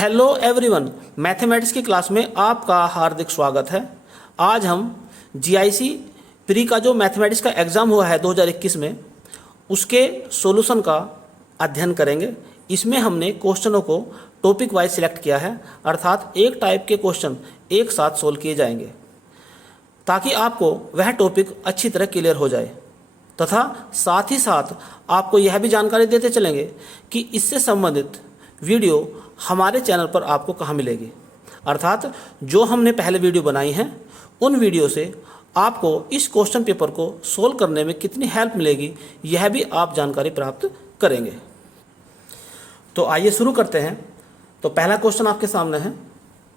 Hello everyone, mathematics की class में आपका हार्दिक स्वागत है। आज हम जीआईसी प्री का जो मैथमेटिक्स का एग्ज़ाम हुआ है 2021 में, उसके सॉल्यूशन का अध्ययन करेंगे। इसमें हमने क्वेश्चनों को टॉपिक वाइज सिलेक्ट किया है, अर्थात एक टाइप के क्वेश्चन एक साथ सोल्व किए जाएंगे ताकि आपको वह टॉपिक अच्छी तरह क्लियर हो जाए, तथा साथ ही साथ आपको यह भी जानकारी देते चलेंगे कि इससे संबंधित वीडियो हमारे चैनल पर आपको कहाँ मिलेगी। अर्थात जो हमने पहले वीडियो बनाई हैं उन वीडियो से आपको इस क्वेश्चन पेपर को सोल्व करने में कितनी हेल्प मिलेगी, यह भी आप जानकारी प्राप्त करेंगे। तो आइए शुरू करते हैं। तो पहला क्वेश्चन आपके सामने है।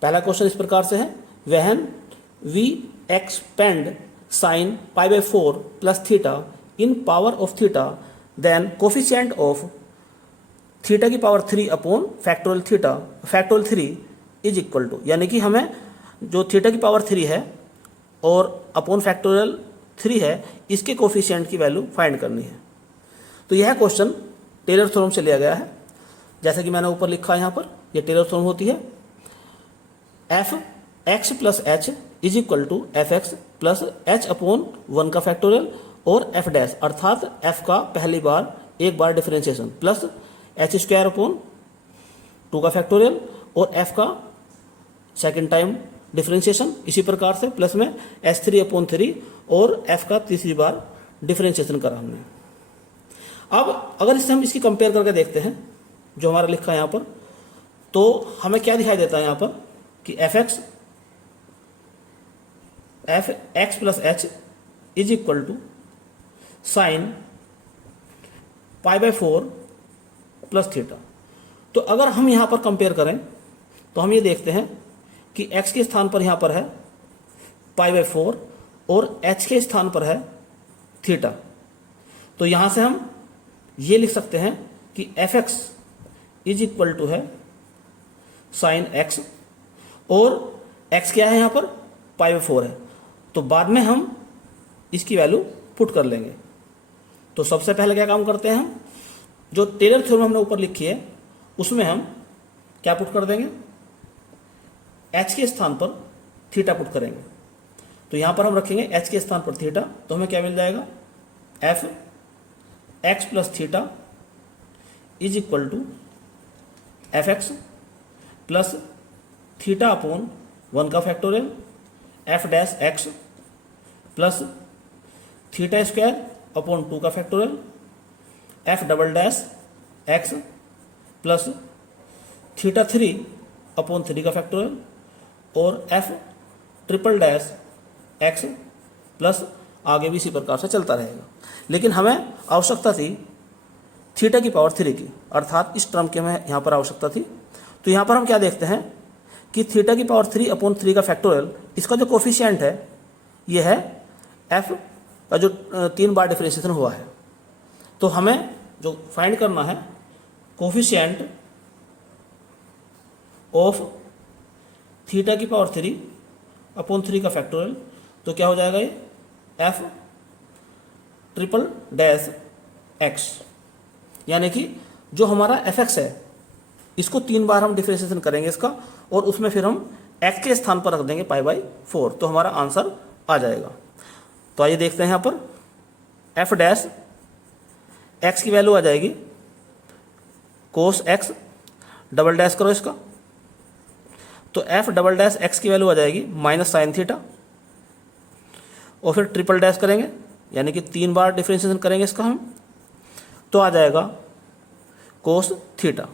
पहला क्वेश्चन इस प्रकार से है, when we expand sine π/4 plus theta in power of theta then coefficient of theta की power 3 upon factorial theta factorial 3 is equal to, यानी कि हमें जो थीटा की पावर 3 है और अपॉन फैक्टोरियल 3 है, इसके कोफिशिएंट की वैल्यू फाइंड करनी है। तो यह क्वेश्चन टेलर थ्योरम से लिया गया है। जैसे कि मैंने ऊपर लिखा है, यहाँ पर यह टेलर थ्योरम होती है, F x plus H is equal to f x plus h upon 1 का फैक्टोरियल और एफ डैश, अर्थात एफ का पहली बार एक बार differentiation plus H square upon 2 का फैक्टोरियल और एफ का सेकेंड टाइम डिफरेंशिएशन, इसी प्रकार से प्लस में S3/3 और एफ का तीसरी बार डिफरेंशिएशन करा हमने। अब अगर इससे हम इसकी कंपेयर करके देखते हैं जो हमारा लिखा है यहाँ पर, तो हमें क्या दिखाई देता है यहाँ पर कि F x plus H is equal to sine π/4 plus theta. तो अगर हम यहाँ पर कंपेयर करें तो हम ये देखते हैं कि x के स्थान पर यहाँ पर है π/4 और h के स्थान पर है थीटा। तो यहाँ से हम ये लिख सकते हैं कि F x is equal to है साइन x और x क्या है यहाँ पर π/4 है। तो बाद में हम इसकी वैल्यू पुट कर लेंगे। तो सबसे पहले क्या काम करते हैं, हम जो टेलर थ्योरम हमने ऊपर लिखी है उसमें हम क्या पुट कर देंगे, h के स्थान पर थीटा पुट करेंगे। तो यहाँ पर हम रखेंगे h के स्थान पर थीटा, तो हमें क्या मिल जाएगा, f x plus theta is equal to f x plus theta upon 1 का factorial f dash x plus theta square upon 2 का factorial f double dash x plus theta 3 upon 3 का फैक्टोरियल और f triple dash x plus आगे भी इसी प्रकार से चलता रहेगा। लेकिन हमें आवश्यकता थी थीटा की पावर 3 की, अर्थात इस टर्म की हमें यहाँ पर आवश्यकता थी। तो यहाँ पर हम क्या देखते हैं कि थीटा की पावर 3 अपॉन 3 का फैक्टोरियल, इसका जो कोफिशिएंट है ये है एफ का जो 3 बार डिफरेंशिएशन हुआ है। तो हमें जो फाइंड करना है कोफिशिएंट ऑफ थीटा की पावर 3 अपॉन 3 का फैक्टोरियल, तो क्या हो जाएगा ये एफ ट्रिपल डैश एक्स, यानी कि जो हमारा एफ एक्स है इसको 3 बार हम डिफरेंशिएशन करेंगे इसका, और उसमें फिर हम एक्स के स्थान पर रख देंगे π/4, तो हमारा आंसर आ जाएगा। तो आइए देखते हैं यहाँ पर एफ डैश एक्स की वैल्यू आ जाएगी कोस एक्स, डबल डैश करो इसका, तो एफ डबल डैश एक्स की वैल्यू आ जाएगी माइनस साइन थीटा, और फिर ट्रिपल डैश करेंगे यानी कि 3 बार डिफरेंशिएशन करेंगे इसका हम, तो आ जाएगा कोस थीटा।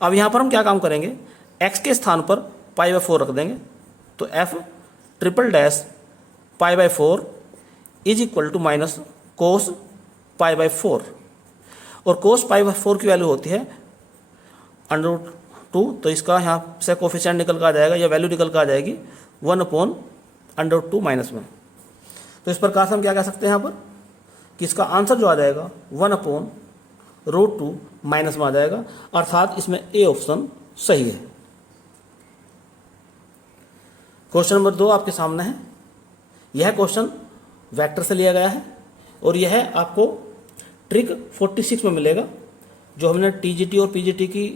अब यहाँ पर हम क्या काम करेंगे, एक्स के स्थान पर π/4 रख देंगे, तो F triple dash π/4 is equal to minus cos π/4, और कोस π/4 की वैल्यू होती है √2, तो इसका यहाँ से कोफिशिएंट निकल कर आ जाएगा, या वैल्यू निकल कर आ जाएगी 1/√2 -1। तो इस प्रकार से हम क्या कह सकते हैं यहाँ पर कि इसका आंसर जो आ जाएगा 1/√2 माइनस में आ जाएगा, अर्थात इसमें ए ऑप्शन सही है। क्वेश्चन नंबर 2 आपके सामने है। यह क्वेश्चन वेक्टर से लिया गया है और यह आपको ट्रिक 46 में मिलेगा, जो हमने टीजीटी और पीजीटी की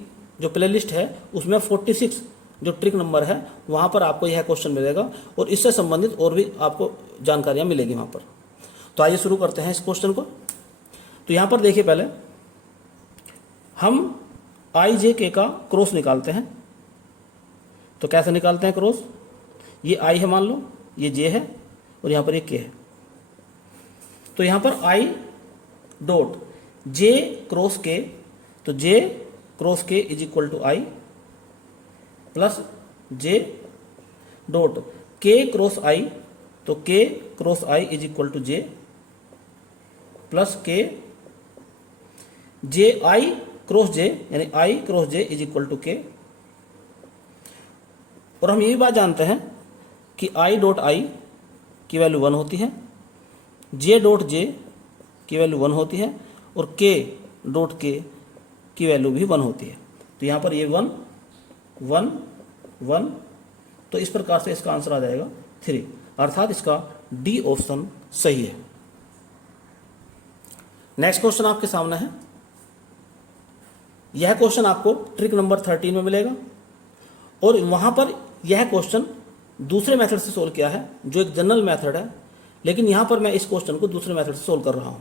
जो प्लेलिस्ट है उसमें 46 जो ट्रिक नंबर है वहाँ पर आपको यह क्वेश्चन मिलेगा और इससे संबंधित और भी आपको जानकारियाँ मिलेगी वहाँ पर। तो आइए शुरू करते हैं इस क्वेश्चन को। तो यहाँ पर देखिए, पहले हम आई जे के का क्रॉस निकालते हैं। तो कैसे निकालते हैं क्रॉस? ये आई है मान लो, ये जे है और यहाँ पर ये के है। तो यहाँ पर I dot J cross K, तो J cross K is equal to I plus J dot K cross I, तो K cross I is equal to J plus K J I cross J, यानी I cross J is equal to K. और हम यही बात जानते हैं कि I dot I की वैल्यू 1 होती है, जे डॉट जे की वैल्यू 1 होती है और के डॉट के की वैल्यू भी 1 होती है। तो यहाँ पर ये 1 1 1, तो इस प्रकार से इसका आंसर आ जाएगा 3, अर्थात इसका डी ऑप्शन सही है। नेक्स्ट क्वेश्चन आपके सामने है। यह क्वेश्चन आपको ट्रिक नंबर 13 में मिलेगा और वहां पर यह क्वेश्चन दूसरे मेथड से सोल्व किया है जो एक जनरल मेथड है, लेकिन यहां पर मैं इस क्वेश्चन को दूसरे मेथड से सोल्व कर रहा हूं।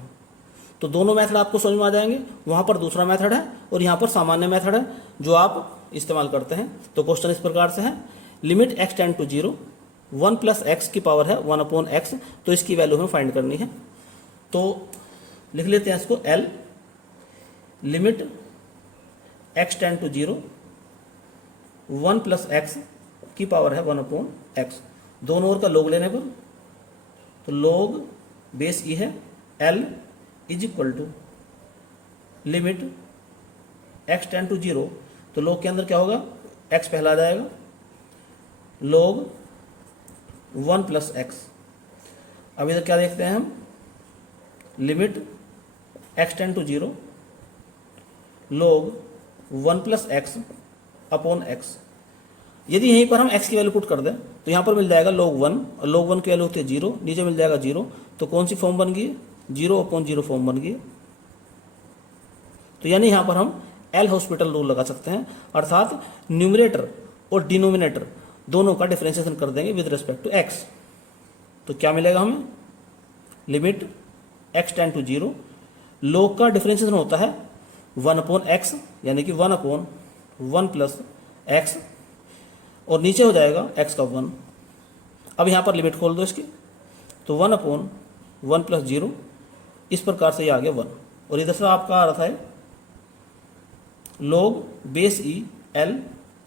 तो दोनों मेथड आपको समझ में आ जाएंगे। वहां पर दूसरा मेथड है और यहां पर सामान्य मेथड है जो आप इस्तेमाल करते हैं। तो क्वेश्चन इस प्रकार से है, limit x tend to 0, 1 plus x की पावर है 1 अपॉन एक्स, तो इसकी वैल्यू हमें फाइंड करनी है। तो लिख लेते हैं इसको L, limit x tend to 0, 1 plus x की पावर है 1 अपॉन एक्स, दोनों ओर का log लेने पर, तो log बेस ई है, L is equal to limit x tend to 0, तो log के अंदर क्या होगा, x पहला आ जाएगा, log 1 प्लस एक्स। अब इधर क्या देखते हैं हम, limit x tend to 0, log 1 plus x upon x. यदि यहीं पर हम x की वैल्यू पुट कर दें तो यहाँ पर मिल जाएगा log 1, और log 1 की वैल्यू होती है 0, नीचे मिल जाएगा 0, तो कौन सी फॉर्म बन गई, 0 अपॉन 0 फॉर्म बन गई। तो यानी यहाँ पर हम एल हॉस्पिटल रूल लगा सकते हैं, अर्थात न्यूमरेटर और डिनोमिनेटर दोनों का डिफरेंशिएशन कर देंगे विद रिस्पेक्ट टू x। तो क्या मिलेगा हमें, limit x tend to 0, log का डिफरेंशिएशन होता है 1 अपॉन एक्स, यानी कि 1 अपॉन 1 प्लस एक्स, और नीचे हो जाएगा x का 1। अब यहाँ पर लिमिट खोल दो इसकी, तो 1 अपॉन 1 प्लस 0, इस प्रकार से ये आ गया 1। और इधर से आपका आ रहा है log base e L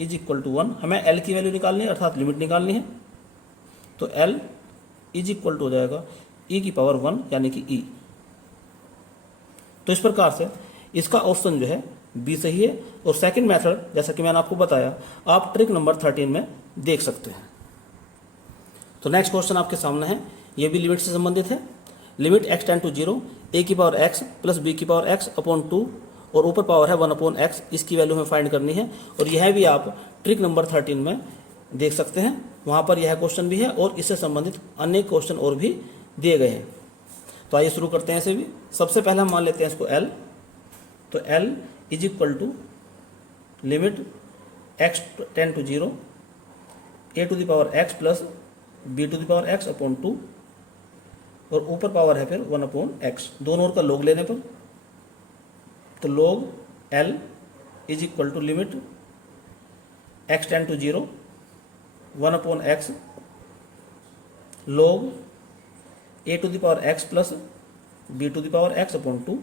is equal to 1, हमें L की वैल्यू निकालनी है अर्थात लिमिट निकालनी है। तो L इज इक्वल टू हो जाएगा e की पावर 1, यानी कि e। तो इस प्रकार से इसका ऑप्शन जो है बी सही है। और सेकंड मेथड जैसा कि मैंने आपको बताया, आप ट्रिक नंबर 13 में देख सकते हैं। तो नेक्स्ट क्वेश्चन आपके सामने है, ये भी लिमिट से संबंधित है। Limit x tend to 0, a की पावर x प्लस b की पावर x अपॉन 2, और ऊपर पावर है 1 अपॉन x, इसकी वैल्यू हमें फाइंड करनी है। और यह भी आप ट्रिक नंबर 13 में देख सकते हैं, वहाँ पर यह क्वेश्चन भी है और इससे संबंधित अन्य क्वेश्चन और भी दिए गए हैं। तो आइए शुरू करते हैं इसे भी। सबसे पहले हम मान लेते हैं इसको L, तो L is equal to limit x tend to 0, a to the power x plus b to the power x upon 2, और ऊपर पावर है फिर 1 अपॉन एक्स, दोनों ओर का log लेने पर, तो log L is equal to limit x tend to 0, 1 upon x, log a to the power x plus b to the power x upon 2।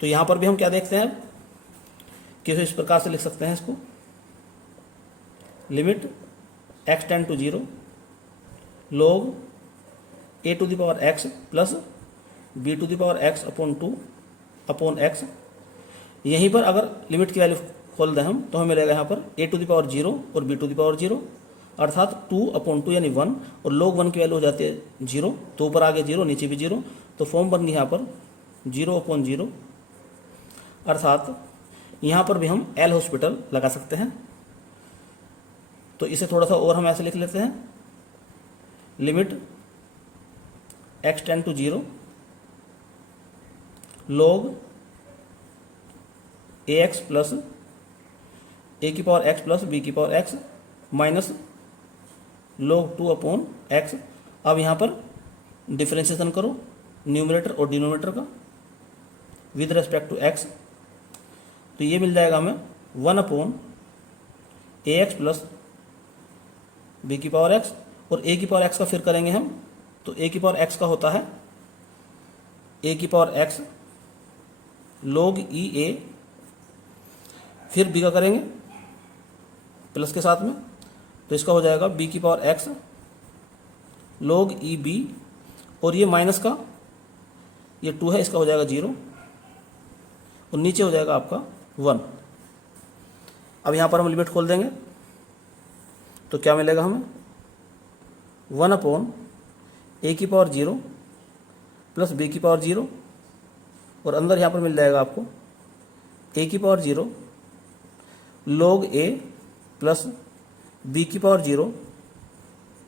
तो यहाँ पर भी हम क्या देखते हैं कि इस प्रकार से लिख सकते हैं इसको, limit x tend to 0, log a to the power x plus b to the power x upon 2 upon x। यहीं पर अगर लिमिट की वैल्यू खोल दें हम तो हमें मिलेगा यहाँ पर a टू द पावर 0 और b टू द पावर 0, अर्थात 2 अपॉन 2 यानी 1, और log 1 की वैल्यू हो जाती है 0, तो ऊपर आगे 0 नीचे भी 0, तो फॉर्म बन गई यहाँ पर 0 अपॉन 0, अर्थात यहाँ पर भी हम एल हॉस्पिटल लगा सकते हैं। तो इसे थोड़ा सा और हम ऐसे लिख लेते हैं, limit x tend to 0, log A X plus A की पावर एक्स प्लस बी की power X minus log 2 upon X. अब यहाँ पर डिफरेंशिएशन करो न्यूमरेटर और डिनोमिनेटर का विद रेस्पेक्ट टू एक्स, तो ये मिल जाएगा हमें 1 अपॉन ए एक्स प्लस बी की पावर एक्स, और ए की पावर एक्स का फिर करेंगे हम, तो ए की पावर एक्स का होता है ए की पावर एक्स log ई ए, फिर बी का करेंगे प्लस के साथ में, तो इसका हो जाएगा बी की power x log e b, और ये माइनस का ये 2 है, इसका हो जाएगा 0, और नीचे हो जाएगा आपका 1। अब यहाँ पर हम लिमिट खोल देंगे तो क्या मिलेगा हमें 1 अपॉन ए की पावर 0 प्लस बी की पावर 0, और अंदर यहाँ पर मिल जाएगा आपको ए की पावर 0 log ए प्लस बी की पावर 0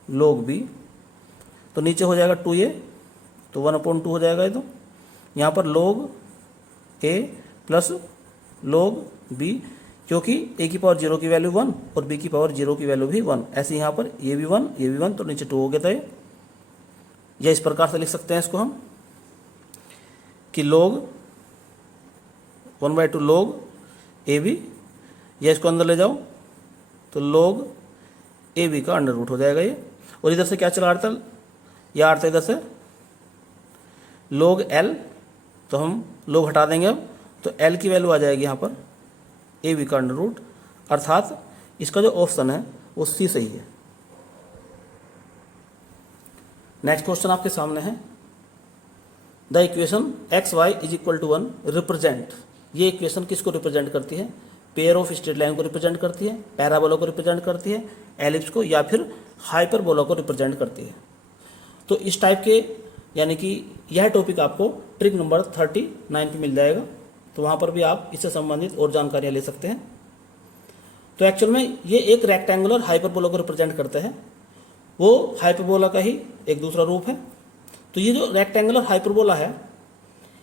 log बी, तो नीचे हो जाएगा 2a, तो 1 अपॉन 2 हो जाएगा ये, तो यहाँ पर log a plus log b, क्योंकि a की पावर 0 की वैल्यू 1 और b की पावर 0 की वैल्यू भी 1, ऐसे यहाँ पर ये भी 1 ये भी 1, तो नीचे 2 हो गया था ये। या इस प्रकार से लिख सकते हैं इसको हम कि log 1/2 log ए बी, या इसको अंदर ले जाओ तो log ए बी का अंडर रूट हो जाएगा ये, और इधर से क्या चला आ रहा था, या आ रहा था इधर से log एल, तो हम log हटा देंगे अब, तो एल की वैल्यू आ जाएगी यहाँ पर ए बी का अंडर रूट, अर्थात इसका जो ऑप्शन है वो सी सही है। नेक्स्ट क्वेश्चन आपके सामने है, the equation x y is equal to 1 represent, ये इक्वेशन किसको रिप्रेजेंट करती है, पेयर ऑफ स्ट्रेट लाइन को रिप्रेजेंट करती है, पैराबोला को रिप्रेजेंट करती है, एलिप्स को, या फिर हाइपरबोला को रिप्रेजेंट करती है। तो इस टाइप के यानी कि यह टॉपिक आपको ट्रिक नंबर 39 पे मिल जाएगा, तो वहाँ पर भी आप इससे संबंधित और जानकारियाँ ले सकते हैं। तो एक्चुअल में ये एक रेक्टेंगुलर हाइपरबोला को रिप्रेजेंट करते हैं, वो हाइपरबोला का ही एक दूसरा रूप है। तो ये जो रेक्टेंगुलर हाइपरबोला है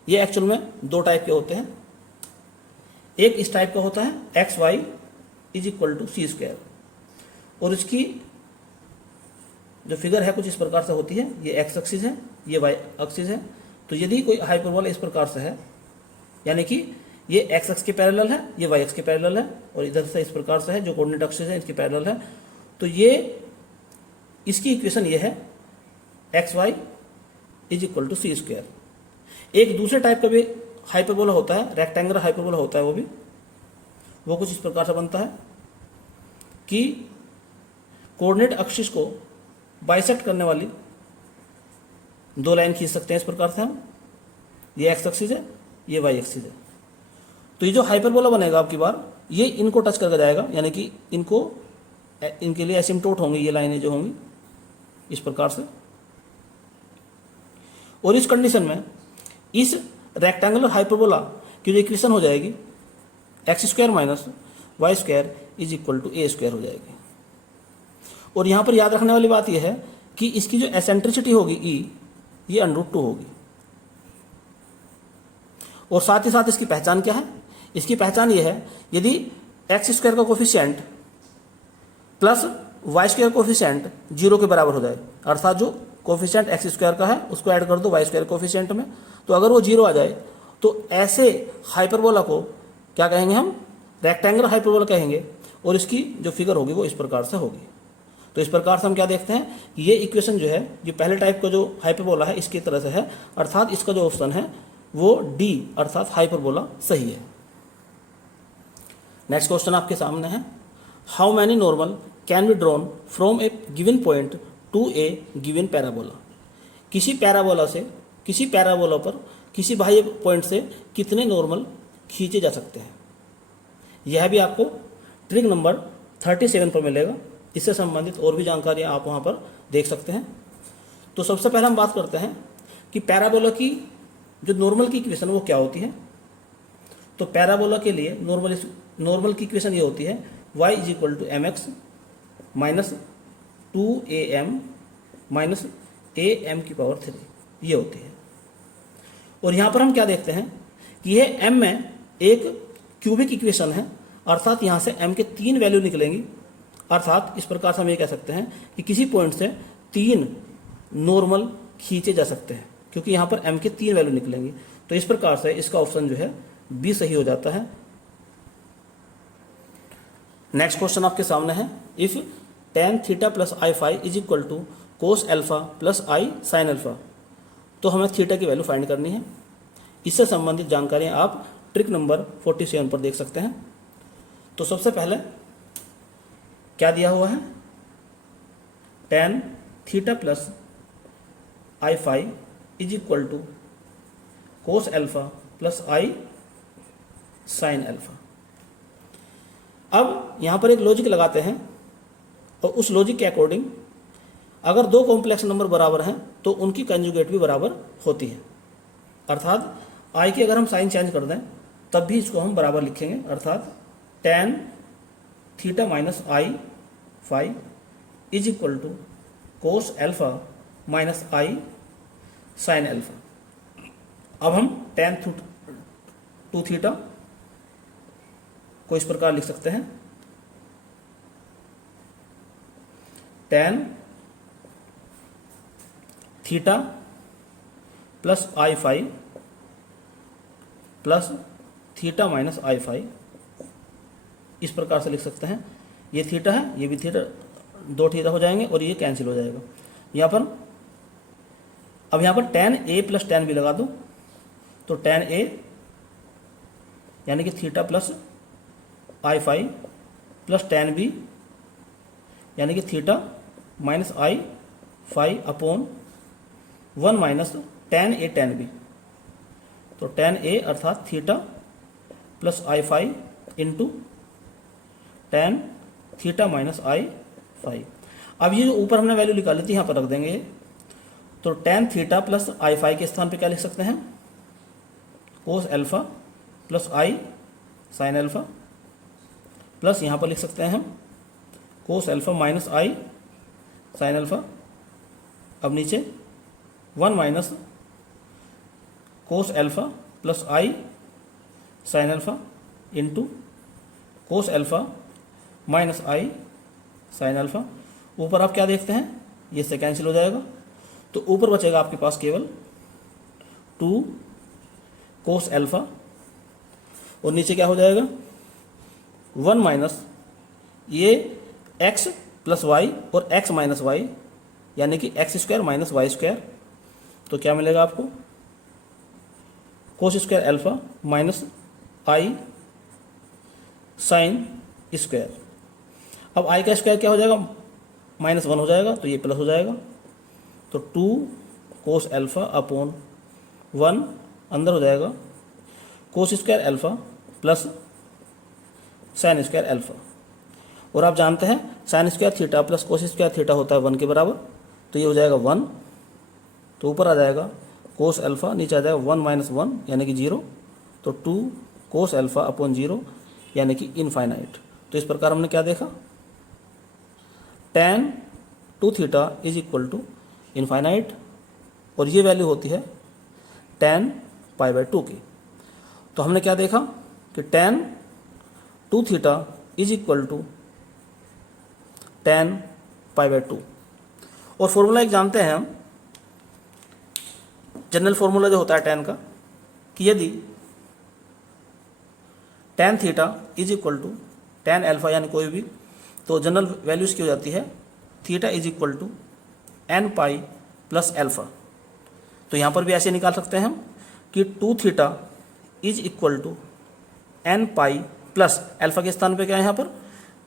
ये एक्चुअल में 2 टाइप के होते हैं, एक इस टाइप का होता है x y is equal to c square, और इसकी जो फिगर है कुछ इस प्रकार से होती है, ये एक्स एक्सिस है ये वाई एक्सिस है। तो यदि कोई हाइपरबोला इस प्रकार से है, यानी कि ये एक्स एक्स के पैरेलल है, ये वाई एक्स के पैरेलल है, और इधर से इस प्रकार से है जो कोऑर्डिनेट एक्सिस है इसके पैरेलल है, तो ये इसकी इक्वेशन ये है x y is equal to c square. एक दूसरे टाइप का भी हाइपरबोला होता है, रेक्टेंगुलर हाइपरबोला होता है, वो कुछ इस प्रकार से बनता है कि कोऑर्डिनेट एक्सिस को बाइसेक्ट करने वाली 2 लाइन खींच सकते हैं इस प्रकार से हम, ये एक्स एक्सिस है ये वाई एक्सिस है। तो ये जो हाइपरबोला बनेगा आपकी बार ये इनको टच करके जाएगा, यानी कि इनके लिए एसिम्प्टोट होंगी ये लाइनें जो होंगी इस प्रकार से, और इस कंडीशन में इस रेक्टेंगुलर हाइपरबोला की जो इक्वेशन हो जाएगी x square minus y square is equal to a square हो जाएगी। और यहाँ पर याद रखने वाली बात यह है कि इसकी जो एसेंट्रिसिटी होगी ई, ये √2 होगी, और साथ ही साथ इसकी पहचान क्या है, इसकी पहचान ये है यदि एक्स स्क्वायर का coefficient plus y square coefficient 0 के बराबर हो जाए, अर्थात जो कोफिशिएंट एक्स स्क्वायर का है उसको ऐड कर दो वाई स्क्वायर कोफिशिएंट में, तो अगर वो 0 आ जाए तो ऐसे हाइपरबोला को क्या कहेंगे हम, रेक्टेंगुलर हाइपरबोला कहेंगे, और इसकी जो फिगर होगी वो इस प्रकार से होगी। तो इस प्रकार से हम क्या देखते हैं कि ये इक्वेशन जो है जो पहले टाइप का जो हाइपरबोला है इसकी तरह से है, अर्थात इसका जो ऑप्शन है वो डी अर्थात हाइपरबोला सही है। नेक्स्ट क्वेश्चन आपके सामने है, how many normal can be drawn from A given point two A given parabola, किसी पैराबोला पर किसी बाह्य पॉइंट से कितने नॉर्मल खींचे जा सकते हैं। यह भी आपको ट्रिक नंबर 37 पर मिलेगा, इससे संबंधित और भी जानकारी आप वहाँ पर देख सकते हैं। तो सबसे पहले हम बात करते हैं कि पैराबोला की जो नॉर्मल की इक्वेशन वो क्या होती है। तो पैराबोला के लिए नॉर्मल की इक्वेशन ये होती है y is equal to m x minus 2am minus am की पावर 3, ये होती है। और यहाँ पर हम क्या देखते हैं कि यह m में एक क्यूबिक इक्वेशन है, अर्थात यहाँ से m के 3 वैल्यू निकलेंगी। अर्थात इस प्रकार से हम ये कह सकते हैं कि किसी पॉइंट से 3 नॉर्मल खींचे जा सकते हैं, क्योंकि यहाँ पर m के 3 वैल्यू निकलेंगी। तो इस प्रकार से इसका ऑप्शन जो है बी सही हो जाता है। नेक्स्ट क्वेश्चन आपके सामने है, if tan theta plus I phi is equal to cos alpha plus I sine alpha. तो हमें थीटा की वैल्यू फाइंड करनी है। इससे संबंधित जानकारियाँ आप ट्रिक नंबर 47 पर देख सकते हैं। तो सबसे पहले क्या दिया हुआ है, tan theta plus I phi is equal to cos alpha plus I sine alpha. अब यहाँ पर एक लॉजिक लगाते हैं और उस लॉजिक के अकॉर्डिंग अगर दो कॉम्प्लेक्स नंबर बराबर हैं तो उनकी कंजुगेट भी बराबर होती है। अर्थात आई की अगर हम साइन चेंज कर दें तब भी इसको हम बराबर लिखेंगे। अर्थात tan theta minus I phi is equal to cos alpha minus I sine alpha. अब हम tan टू थीटा को इस प्रकार लिख सकते हैं, tan थीटा प्लस आई फाई प्लस थीटा माइनस आई फाई, इस प्रकार से लिख सकते हैं। ये थीटा है, ये भी थीटा, दो थीटा हो जाएंगे और ये कैंसिल हो जाएगा। यहाँ पर अब यहाँ पर tan a plus tan b लगा दो, तो tan a यानी कि थीटा प्लस आई फाई प्लस tan b यानी कि theta minus I phi upon 1 minus tan a tan b। तो tan a अर्थात थीटा प्लस आई phi into tan theta minus आई phi. अब ये जो ऊपर हमने वैल्यू निकाली थी यहाँ पर रख देंगे। तो tan थीटा प्लस आई फाई के स्थान पे क्या लिख सकते हैं, कोस एल्फा प्लस आई साइन एल्फा, प्लस यहाँ पर लिख सकते हैं हम कोस एल्फा माइनस आई साइन एल्फा। अब नीचे 1 माइनस कोस एल्फा प्लस आई sine alpha into cos alpha minus आई साइन अल्फा। ऊपर आप क्या देखते हैं, ये से कैंसिल हो जाएगा, तो ऊपर बचेगा आपके पास केवल 2 कोस एल्फा और नीचे क्या हो जाएगा 1 माइनस ये x प्लस वाई और x माइनस वाई यानी कि x square minus y square. तो क्या मिलेगा आपको, कोस स्क्वायर एल्फा माइनस आई साइन स्क्वायर। अब आई का स्क्वायर क्या हो जाएगा, -1 हो जाएगा, तो ये प्लस हो जाएगा। तो 2 कोस एल्फा अपॉन 1 अंदर हो जाएगा कोस square alpha plus sine square alpha. और आप जानते हैं sign square theta plus cos square theta होता है 1 के बराबर, तो ये हो जाएगा 1। तो ऊपर आ जाएगा कोस एल्फा, नीचे आ जाएगा 1 माइनस 1 यानी कि 0। तो 2 कोस एल्फा अपॉन 0 यानी कि इनफाइनाइट। तो इस प्रकार हमने क्या देखा, tan 2 theta is equal to infinite और ये वैल्यू होती है tan π/2 की। तो हमने क्या देखा कि tan 2 theta is equal to tan π/2। और फॉर्मूला एक जानते हैं हम, जनरल फॉर्मूला जो होता है tan का, कि यदि tan theta is equal to tan alpha यानी कोई भी, तो जनरल वैल्यूज की हो जाती है theta is equal to n pi plus alpha. तो यहाँ पर भी ऐसे निकाल सकते हैं हम कि 2 theta is equal to n pi plus alpha के स्थान पे क्या है यहाँ पर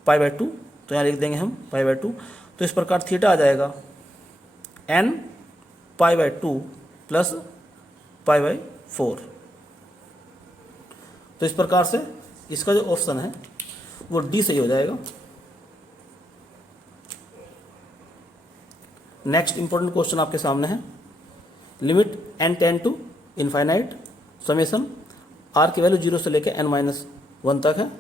π/2, तो यहाँ लिख देंगे हम π/2। तो इस प्रकार थीटा आ जाएगा n π/2 प्लस π/4। तो इस प्रकार से इसका जो ऑप्शन है वो डी सही हो जाएगा। नेक्स्ट इंपॉर्टेंट क्वेश्चन आपके सामने है, limit n tend to infinite summation r की वैल्यू 0 से लेकर n-1 तक है,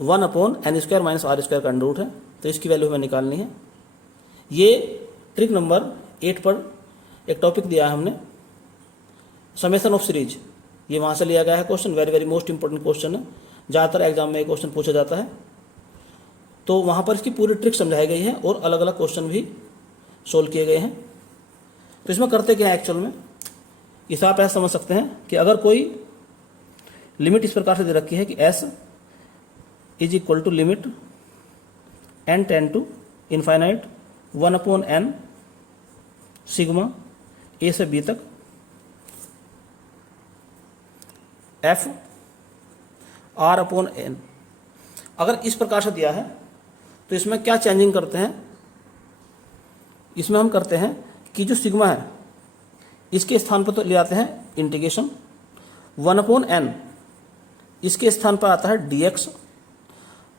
1 upon n square minus r square का अंडर रूट है। तो इसकी वैल्यू हमें निकालनी है। ये ट्रिक नंबर 8 पर एक टॉपिक दिया है हमने, समेशन ऑफ सीरीज। ये वहाँ से लिया गया है question, very very most important question है, ज़्यादातर एग्जाम में ये क्वेश्चन पूछा जाता है। तो वहाँ पर इसकी पूरी ट्रिक समझाई गई है और अलग अलग क्वेश्चन भी सोल्व किए गए हैं। तो इसमें करते क्या है एक्चुअल में, इस आप ऐसा समझ सकते हैं कि अगर कोई लिमिट इस प्रकार से दे रखी है कि s is equal to limit n tend to infinite 1/n sigma a से b तक f r/n, अगर इस प्रकार से दिया है तो इसमें क्या चेंजिंग करते हैं, इसमें हम करते हैं कि जो सिग्मा है इसके स्थान पर तो ले आते हैं इंटीग्रेशन 1/n, इसके स्थान पर आता है dx,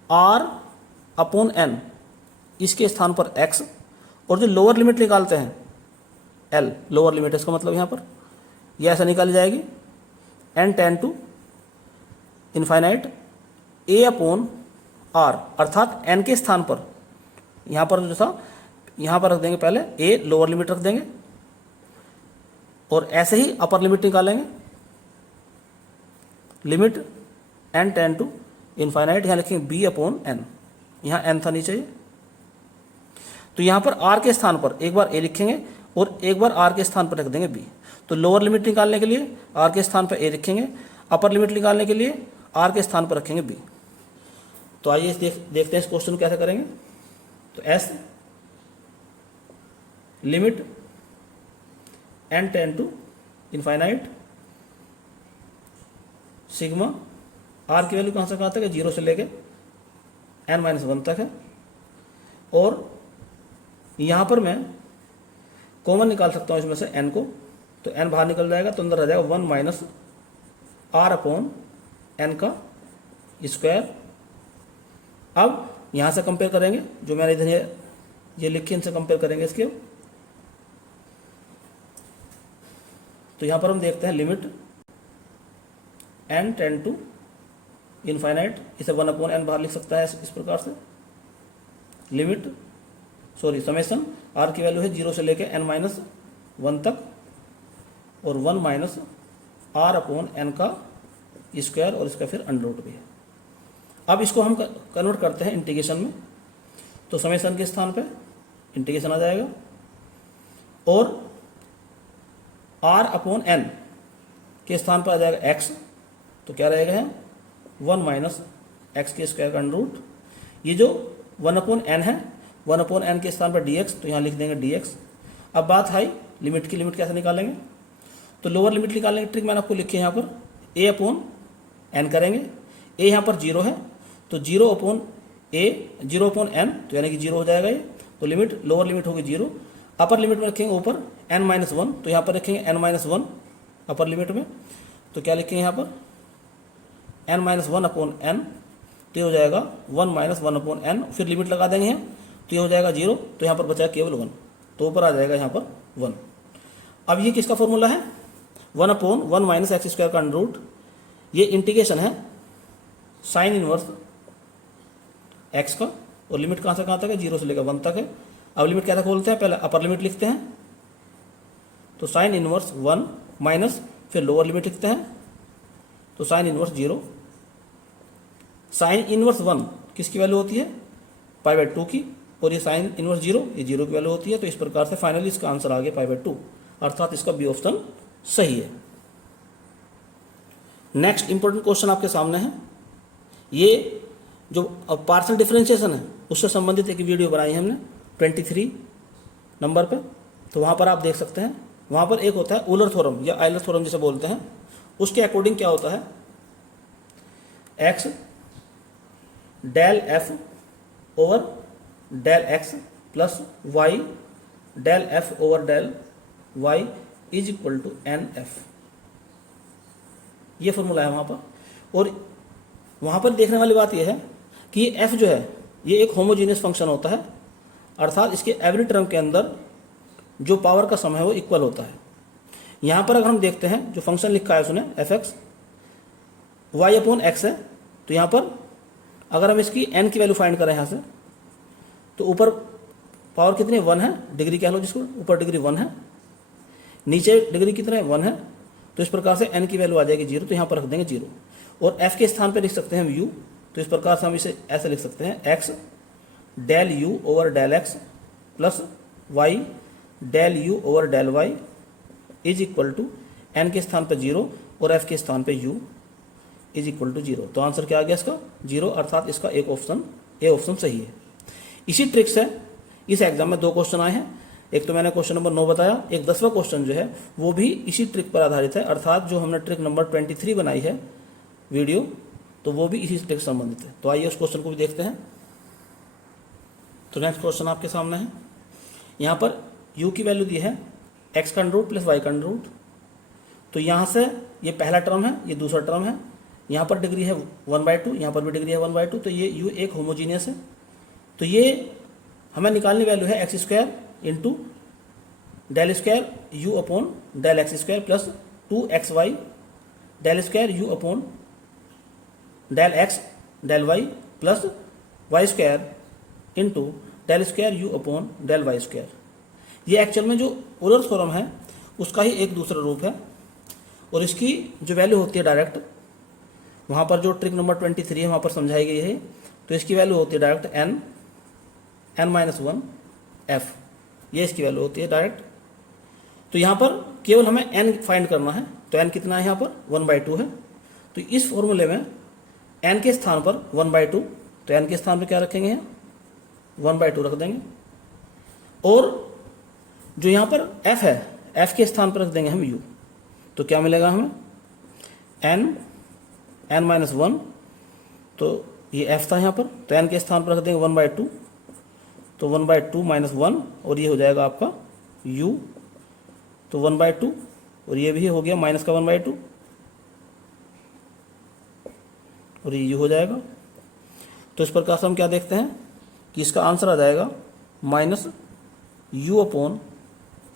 r/n इसके स्थान पर x, और जो लोअर लिमिट निकालते हैं l लोअर लिमिट, इसका मतलब यहाँ पर यह ऐसा निकाली जाएगी n tend to infinite a/r, अर्थात n के स्थान पर यहाँ पर जो था यहाँ पर रख देंगे पहले a लोअर लिमिट रख देंगे और ऐसे ही अपर लिमिट निकालेंगे, limit n tend to infinite, यहाँ लिखेंगे b/n, यहाँ n था नीचे, तो यहाँ पर r के स्थान पर एक बार a लिखेंगे और एक बार r के स्थान पर रख देंगे b। तो लोअर लिमिट निकालने के लिए r के स्थान पर a लिखेंगे, अपर लिमिट निकालने के लिए r के स्थान पर रखेंगे b। तो आइए देखते हैं इस क्वेश्चन को कैसे करेंगे। तो s limit n tend to infinite sigma, r की वैल्यू कहाँ से कहाँ तक है, 0 से लेके n-1 तक है, और यहाँ पर मैं कॉमन निकाल सकता हूँ इसमें से n को, तो n बाहर निकल जाएगा तो अंदर आ जाएगा 1 - r/n का स्क्वायर। अब यहाँ से कंपेयर करेंगे, जो मैंने इधर ये लिखे इनसे कंपेयर करेंगे इसके। तो यहाँ पर हम देखते हैं limit n tend to infinite, इसे 1/n बाहर लिख सकता है इस प्रकार से, लिमिट समेशन r की वैल्यू है 0 से लेके n-1 तक, और 1 - r/n का स्क्वायर, और इसका फिर अंडर रूट भी है। अब इसको हम कन्वर्ट करते हैं इंटीग्रेशन में, तो समेशन के स्थान पे इंटीग्रेशन आ जाएगा, और r/n के स्थान पर आ जाएगा x, तो क्या रहेगा है 1 - x के स्क्वायर का अंडर रूट। ये जो 1/n है, 1/n के स्थान पर dx, तो यहाँ लिख देंगे dx। अब बात है लिमिट की, लिमिट कैसे निकालेंगे, तो लोअर लिमिट निकालने की ट्रिक मैंने आपको लिखी है यहाँ पर, a/n करेंगे, a यहाँ पर 0 है तो 0/n, तो यानी कि 0 हो जाएगा ये, तो लिमिट लोअर लिमिट होगी 0, अपर लिमिट में रखेंगे ऊपर n-1, तो यहाँ पर रखेंगे n-1 अपर लिमिट में, तो क्या लिखेंगे यहाँ पर n-1/n, तो ये हो जाएगा 1 - 1/n, फिर लिमिट लगा देंगे यहाँ, तो ये हो जाएगा 0, तो यहाँ पर बचा केवल 1, तो ऊपर आ जाएगा यहाँ पर 1। अब ये किसका फॉर्मूला है, 1/1 - x स्क्वायर का अंडर रूट, ये इंटीग्रेशन है साइन इनवर्स x का, और लिमिट कहाँ से कहाँ तक है, 0 से लेकर 1 तक है। अब लिमिट कैसे खोलते हैं, पहले अपर लिमिट लिखते हैं, तो साइन इनवर्स 1 माइनस फिर लोअर लिमिट लिखते हैं, तो साइन इनवर्स 0। साइन इनवर्स 1 किसकी वैल्यू होती है, π/2 की, और ये साइन इनवर्स 0 ये 0 की वैल्यू होती है। तो इस प्रकार से फाइनली इसका आंसर आ गया π/2, अर्थात इसका बी ऑप्शन सही है। नेक्स्ट इंपॉर्टेंट क्वेश्चन आपके सामने है, ये जो पार्शियल डिफरेंशिएशन है उससे संबंधित एक वीडियो बनाई है हमने 23 नंबर पे, तो वहाँ पर आप देख सकते हैं, वहाँ पर एक होता है ऊलर थ्योरम या आयलर थ्योरम जिसे बोलते हैं, उसके अकॉर्डिंग क्या होता है, x del f over del x plus y del f over del y is equal to nf, ये फॉर्मूला है वहाँ पर। और वहाँ पर देखने वाली बात यह है कि ये f जो है ये एक होमोजीनियस फंक्शन होता है, अर्थात इसके एवरी टर्म के अंदर जो पावर का सम है वो इक्वल होता है। यहाँ पर अगर हम देखते हैं जो फंक्शन लिखा है उसने fx y/x है, तो यहाँ पर अगर हम इसकी n की वैल्यू फाइंड करें यहाँ से, तो ऊपर पावर कितनी 1 है, डिग्री कह लो जिसको, ऊपर डिग्री 1 है, नीचे डिग्री कितने 1 है, तो इस प्रकार से n की वैल्यू आ जाएगी 0, तो यहाँ पर रख देंगे 0। और f के स्थान पर लिख सकते हैं हम u, तो इस प्रकार से हम इसे ऐसे लिख सकते हैं x del u over del x plus y del u over del y is equal to n के स्थान पर 0 और f के स्थान पर u इज इक्वल टू 0। तो आंसर क्या आ गया इसका 0, अर्थात इसका एक ऑप्शन ए ऑप्शन सही है। इसी ट्रिक से इस एग्जाम में 2 क्वेश्चन आए हैं। एक तो मैंने क्वेश्चन नंबर 9 बताया, एक 10वां क्वेश्चन जो है वो भी इसी ट्रिक पर आधारित है, अर्थात जो हमने ट्रिक नंबर 23 बनाई है वीडियो, तो वो भी इसी ट्रिक से संबंधित है। तो आइए उस क्वेश्चन को भी देखते हैं। तो नेक्स्ट क्वेश्चन आपके सामने है। यहाँ पर u की वैल्यू दी है x का अंडर रूट प्लस y का अंडर रूट। तो यहाँ से ये पहला टर्म है, ये दूसरा टर्म है, यहाँ पर डिग्री है 1/2, यहाँ पर भी डिग्री है 1/2, तो ये u एक होमोजीनियस है। तो ये हमें निकालनी वैल्यू है x square into del square u upon del x square plus 2xy del square u upon del x del y plus y square into del square u upon del y square. ये actual में जो polar form है उसका ही एक दूसरा रूप है, और इसकी जो वैल्यू होती है डायरेक्ट, वहाँ पर जो ट्रिक नंबर 23 है वहाँ पर समझाई गई है, तो इसकी वैल्यू होती है डायरेक्ट n-1 f, ये इसकी वैल्यू होती है डायरेक्ट। तो यहाँ पर केवल हमें n फाइंड करना है, तो n कितना है यहाँ पर 1/2 है। तो इस फॉर्मूले में n के स्थान पर 1/2, तो n के स्थान पर क्या रखेंगे, 1/2 रख देंगे। और जो यहाँ पर f है, f के स्थान पर रख देंगे हम u, तो क्या मिलेगा हमें n-1, तो ये f था यहाँ पर, तो n के स्थान पर रख देंगे 1/2, तो 1/2 माइनस 1, और ये हो जाएगा आपका u, तो 1/2, और ये भी हो गया माइनस का 1/2, और ये u हो जाएगा। तो इस प्रकार से हम क्या देखते हैं कि इसका आंसर आ जाएगा माइनस u अपॉन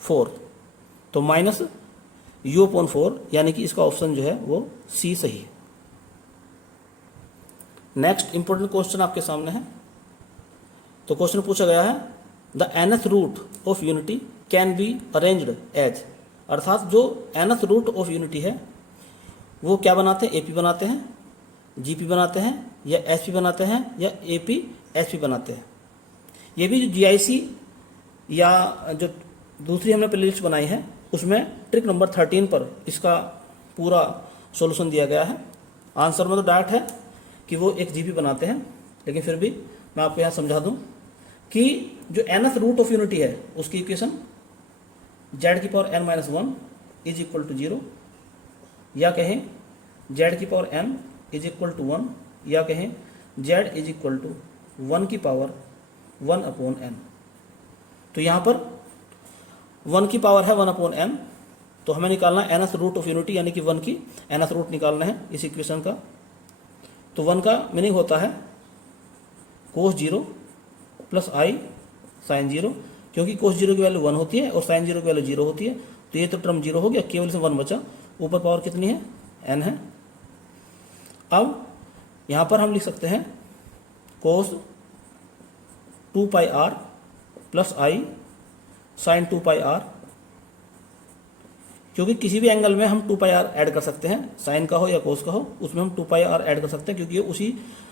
4, तो माइनस u अपॉन 4, यानी कि इसका ऑप्शन जो है वो सी सही है। नेक्स्ट इंपॉर्टेंट क्वेश्चन आपके सामने है। तो क्वेश्चन पूछा गया है the nth root of unity can be arranged as, अर्थात जो nth रूट ऑफ यूनिटी है वो क्या बनाते हैं, AP बनाते हैं, GP बनाते हैं, या SP बनाते हैं, या AP SP बनाते हैं। ये भी जो GIC या जो दूसरी हमने प्लेलिस्ट बनाई है उसमें ट्रिक नंबर 13 पर इसका पूरा सॉल्यूशन दिया गया है। आंसर में तो डायरेक्ट है कि वो एक GP बनाते हैं, लेकिन फिर भी मैं आपको यहाँ समझा दूं कि जो nth रूट ऑफ यूनिटी है उसकी इक्वेशन z की power n-1 is equal to 0, या कहें z की power n is equal to 1, या कहें z इज इक्वल टू 1 की पावर 1 अपॉन n। तो यहाँ पर 1 की पावर है 1 अपॉन n, तो हमें निकालना है nth रूट ऑफ यूनिटी, यानी कि 1 की nth रूट निकालना है इस इक्वेशन का। तो 1 का मीनिंग होता है कोस 0 प्लस आई साइन 0, क्योंकि कोस 0 की वैल्यू 1 होती है और साइन 0 की वैल्यू 0 होती है, तो ये तो टर्म 0 हो गया, केवल से 1 बचा, ऊपर पावर कितनी है, n है। अब यहाँ पर हम लिख सकते हैं कोस 2 पाई r प्लस आई साइन 2 पाई r, क्योंकि किसी भी एंगल में हम 2 पाई r ऐड कर सकते हैं, साइन का हो या कोस का हो, उसमें हम 2 पाई r ऐड कर सकते हैं, क्योंकि ये उसी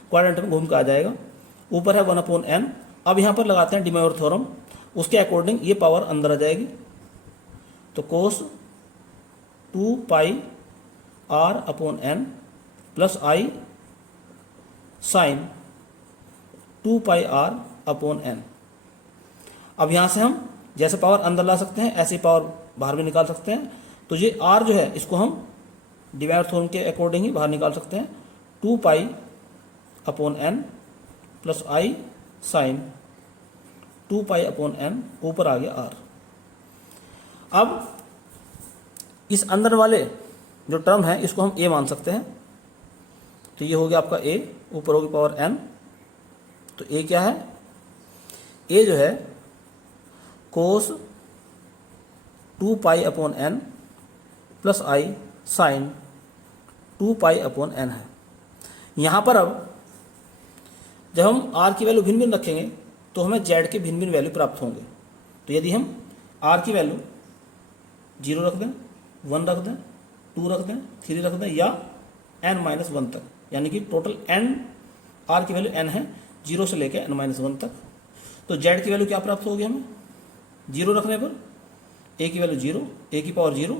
क्वाड्रेंट में घूम कर आ जाएगा। ऊपर है 1 अपॉन n। अब यहाँ पर लगाते हैं डिमोवर थ्योरम, उसके अकॉर्डिंग ये पावर अंदर आ जाएगी, तो कोस 2 पाई r अपॉन n प्लस आई साइन 2 पाई r अपॉन n। अब यहाँ से हम जैसे पावर अंदर ला सकते हैं ऐसे पावर बाहर भी निकाल सकते हैं। तो ये r जो है इसको हम डिवाइड थ्योरम के अकॉर्डिंग ही बाहर निकाल सकते हैं, 2 पाई अपॉन n प्लस आई साइन 2 पाई अपॉन n, ऊपर आ गया r। अब इस अंदर वाले जो टर्म है इसको हम a मान सकते हैं, तो ये हो गया आपका a, ऊपर होगी पावर n, तो a क्या है, a जो है कोस 2 पाई अपॉन n प्लस आई साइन 2 पाई अपॉन n है। यहाँ पर अब जब हम r की वैल्यू भिन्न भिन्न रखेंगे तो हमें z के भिन्न भिन्न वैल्यू प्राप्त होंगे। तो यदि हम r की वैल्यू 0 रख दें, 1 रख दें, 2 रख दें, 3 रख दें, या n-1 तक, यानी कि टोटल n, r की वैल्यू n है 0 से लेकर n-1 तक। तो z की वैल्यू क्या प्राप्त होगी हमें? 0 रखने पर a की वैल्यू 0, a की पावर 0,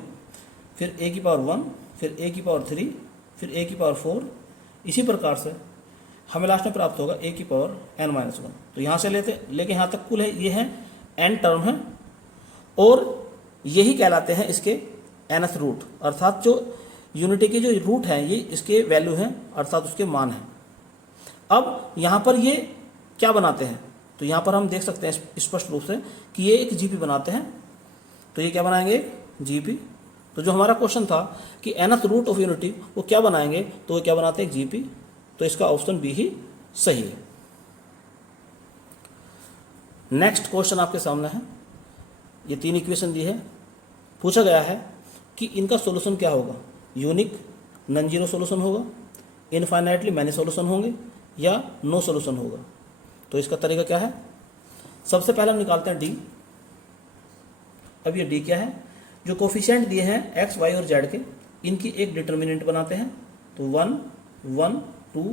फिर a की पावर 1, फिर a की पावर 3, फिर a की पावर 4। इसी प्रकार से हमें लास्ट में प्राप्त होगा a की पावर n-1। तो यहाँ से लेके यहाँ तक कुल है, ये है n टर्म है, और यही कहलाते हैं इसके nth रूट, अर्थात जो यूनिटी के जो रूट हैं ये इसके वैल्यू हैं, अर्थात उसके मान हैं। अब यहाँ पर ये क्या बनाते हैं? तो यहाँ पर हम देख सकते हैं स्पष्ट रूप से कि ये एक जीपी बनाते हैं। तो ये क्या बनाएंगे? जीपी। तो जो हमारा क्वेश्चन था कि nth रूट ऑफ यूनिटी वो क्या बनाएंगे, तो वो क्या बनाते हैं? जीपी। तो इसका ऑप्शन बी ही सही है। नेक्स्ट क्वेश्चन आपके सामने है, ये 3 इक्वेशन दी है, पूछा गया है कि इनका सॉल्यूशन क्या होगा? यूनिक नॉन जीरो सॉल्यूशन होगा, इनफाइनाइटली मैनी सॉल्यूशन होंगे, या नो सॉल्यूशन होगा। तो इसका तरीका क्या है? सबसे पहले हम निकालते हैं डी। अब ये डी क्या है? जो कोफिशिएंट दिए हैं एक्स, वाई और जेड के, इनकी एक डिटर्मिनेंट बनाते हैं। तो 1, 1, 2,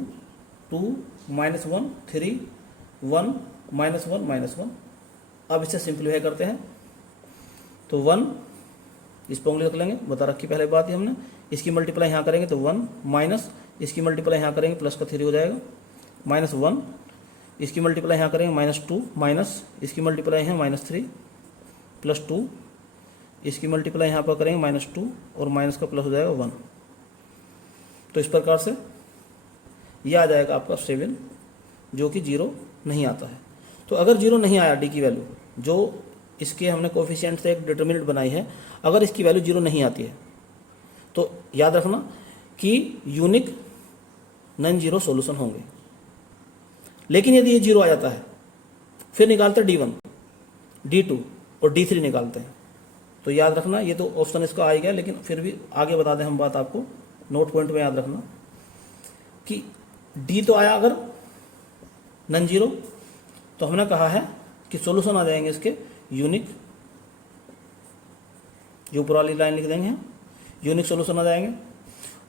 2, -1, 3, 1, -1, -1। अब इसे सिंप्लीफाई करते हैं। तो 1 इस पर उंगली रख लेंगे, बता रखी पहले बात ही हमने। इसकी मल्टीप्लाई यहाँ करेंगे तो 1, माइनस इसकी मल्टीप्लाई यहाँ करेंगे प्लस का 3 हो जाएगा, -1 इसकी मल्टीप्लाई यहाँ करेंगे -2, माइनस इसकी मल्टीप्लाई है -3 प्लस 2 इसकी मल्टीप्लाई यहाँ पर करेंगे -2 और माइनस का प्लस हो जाएगा 1। तो इस प्रकार से यह आ जाएगा आपका 7, जो कि 0 नहीं आता है। तो अगर 0 नहीं आया डी की वैल्यू, जो इसके हमने कोफिशिएंट से एक डिटर्मिनेंट बनाई है, अगर इसकी वैल्यू 0 नहीं आती है तो याद रखना कि यूनिक नॉन जीरो सॉल्यूशन होंगे। लेकिन यदि ये 0 आ जाता है, फिर निकालते हैं D1, D2 और D3 निकालते हैं। तो याद रखना, ये तो ऑप्शन इसका आ ही गया, लेकिन फिर भी आगे बता दें हम बात आपको, नोट पॉइंट में याद रखना कि डी तो आया अगर नॉन जीरो, तो हमने कहा है कि सॉल्यूशन आ जाएंगे इसके यूनिक, जो ऊपर वाली लाइन लिख देंगे, यूनिक सॉल्यूशन आ जाएंगे।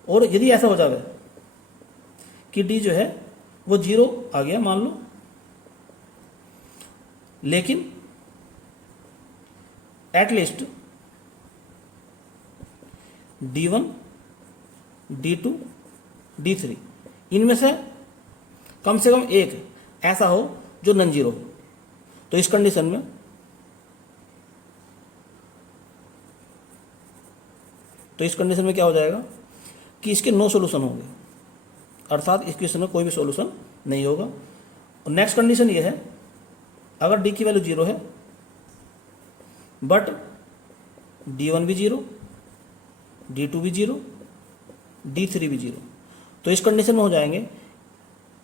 और यदि ऐसा हो जाए कि डी जो है वो 0 आ गया मान लो, लेकिन एटलीस्ट D1, D2, D3 इनमें से कम एक ऐसा हो जो नॉन जीरो हो, तो इस कंडीशन में क्या हो जाएगा कि इसके नो सॉल्यूशन होंगे, अर्थात इस क्वेश्चन में कोई भी सॉल्यूशन नहीं होगा। और नेक्स्ट कंडीशन ये है, अगर डी की वैल्यू 0 है बट D1 भी 0, D2 भी 0, D3 भी 0, तो इस कंडीशन में हो जाएंगे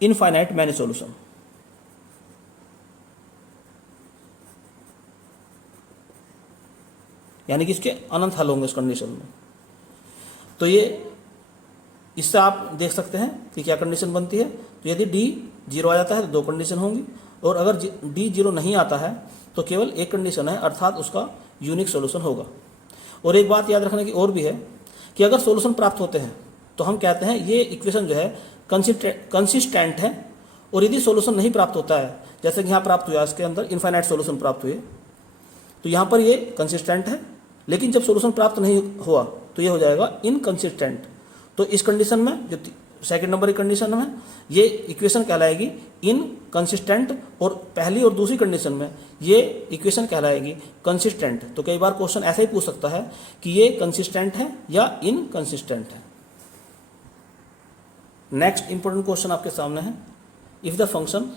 इनफाइनाइट मैनी सॉल्यूशन। यानी कि इसके अनंत हल होंगे इस कंडीशन में। तो ये इससे आप देख सकते हैं कि क्या कंडीशन बनती है। तो यदि डी 0 आ जाता है तो 2 कंडीशन होंगी, और अगर डी 0 नहीं आता है तो केवल एक कंडीशन है, अर्थात उसका यूनिक सॉल्यूशन होगा। और एक बात याद रखने की और भी है कि अगर सॉल्यूशन प्राप्त होते हैं तो हम कहते हैं ये इक्वेशन जो है कंसिस्टेंट है, और यदि सॉल्यूशन नहीं प्राप्त होता है, जैसे कि यहाँ प्राप्त हुआ इसके अंदर इनफाइनाइट सॉल्यूशन प्राप्त हुए, तो यहाँ पर ये कंसिस्टेंट है, लेकिन जब सॉल्यूशन प्राप्त नहीं हुआ तो ये हो जाएगा इनकंसिस्टेंट। तो इस कंडीशन में, जो सेकंड नंबर की कंडीशन में, ये इक्वेशन कहलाएगी इनकंसिस्टेंट, और पहली और दूसरी कंडीशन में ये इक्वेशन कहलाएगी कंसिस्टेंट। तो कई बार क्वेश्चन ऐसे ही पूछ सकता है कि ये कंसिस्टेंट है या इनकंसिस्टेंट है। नेक्स्ट इंपॉर्टेंट क्वेश्चन आपके सामने है, इफ द फंक्शन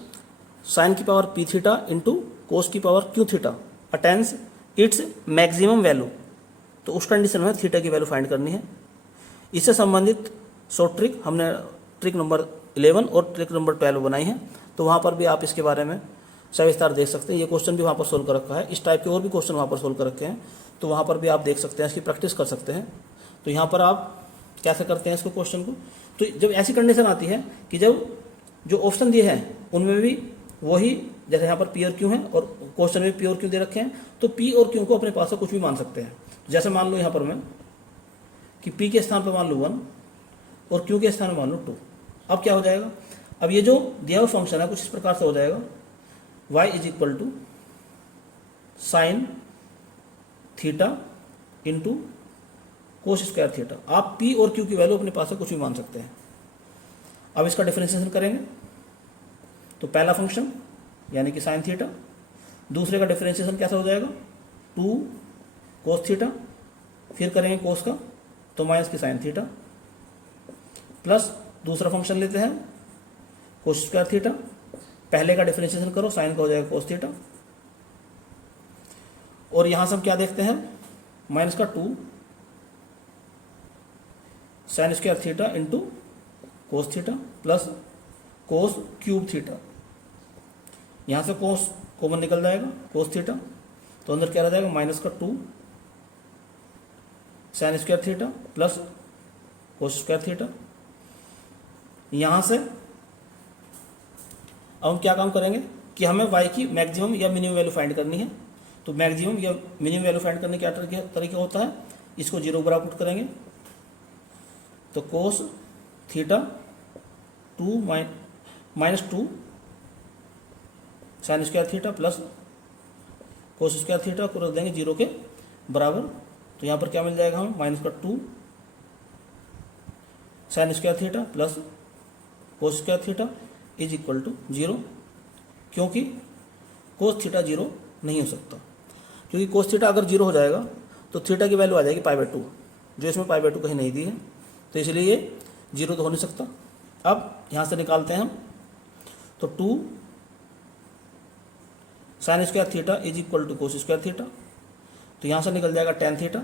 साइन की power p theta into cos की power q theta attains its maximum value, तो उस कंडीशन में थीटा की वैल्यू फाइंड करनी है। इससे संबंधित शॉर्ट ट्रिक हमने ट्रिक नंबर 11 और ट्रिक नंबर 12 बनाई है, तो वहाँ पर भी आप इसके बारे में सविस्तार देख सकते हैं। ये क्वेश्चन भी वहाँ पर सोल्व कर रखा है, इस टाइप के और भी क्वेश्चन वहाँ पर सोल्व कर रखे हैं, तो वहाँ पर भी आप देख सकते हैं, इसकी प्रैक्टिस कर सकते हैं। तो यहाँ पर आप कैसे करते हैं इसको क्वेश्चन को, तो जब ऐसी कंडीशन आती है कि जब जो ऑप्शन दिए हैं उनमें भी वही, जैसे यहाँ पर पी और क्यू है और क्वेश्चन में पी और क्यू दे रखे हैं, तो पी और क्यू को अपने पास से कुछ भी मान सकते हैं। जैसे मान लो यहाँ पर मैं कि P के स्थान पर मान लो 1 और Q के स्थान पर मान लो 2। अब क्या हो जाएगा, अब ये जो दिया हुआ फंक्शन है कुछ इस प्रकार से हो जाएगा, y is equal to sine theta into cos square theta. आप P और Q की वैल्यू अपने पास से कुछ भी मान सकते हैं। अब इसका डिफरेंशिएशन करेंगे तो पहला फंक्शन यानी कि साइन थीटा, दूसरे का डिफरेंशिएशन कैसा हो जाएगा 2 कोस थीटा, फिर करेंगे कोस का तो माइनस की साइन थीटा, प्लस दूसरा फंक्शन लेते हैं कोस स्क्वायर थीटा, पहले का डिफरेंशिएशन करो साइन का हो जाएगा कोस थीटा, और यहां से हम क्या देखते हैं माइनस का 2 sine square theta into cos theta plus cos cube theta. यहां से कोस कॉमन निकल जाएगा कोस थीटा, तो अंदर क्या रह जाएगा माइनस का 2 sine square theta plus cos square theta. यहां से अब हम क्या काम करेंगे कि हमें y की मैक्सिमम या मिनिमम वैल्यू फाइंड करनी है। तो मैक्सिमम या मिनिमम वैल्यू फाइंड करने का क्या तरीका होता है, इसको 0 बराबर पुट करेंगे तो cos theta 2 minus 2 sine square theta plus cos square theta को रख देंगे 0 के बराबर। तो यहाँ पर क्या मिल जाएगा हमें माइनस का 2 sine square theta plus cos square theta is equal to 0, क्योंकि कोस थीटा 0 नहीं हो सकता, क्योंकि कोस थीटा अगर 0 हो जाएगा तो थीटा की वैल्यू आ जाएगी π/2, जो इसमें π/2 कहीं नहीं दी है, तो इसलिए ये 0 तो हो नहीं सकता। अब यहाँ से निकालते हैं हम, तो 2 sine square theta is equal to cos square theta, तो यहाँ से निकल जाएगा टेन थीटा,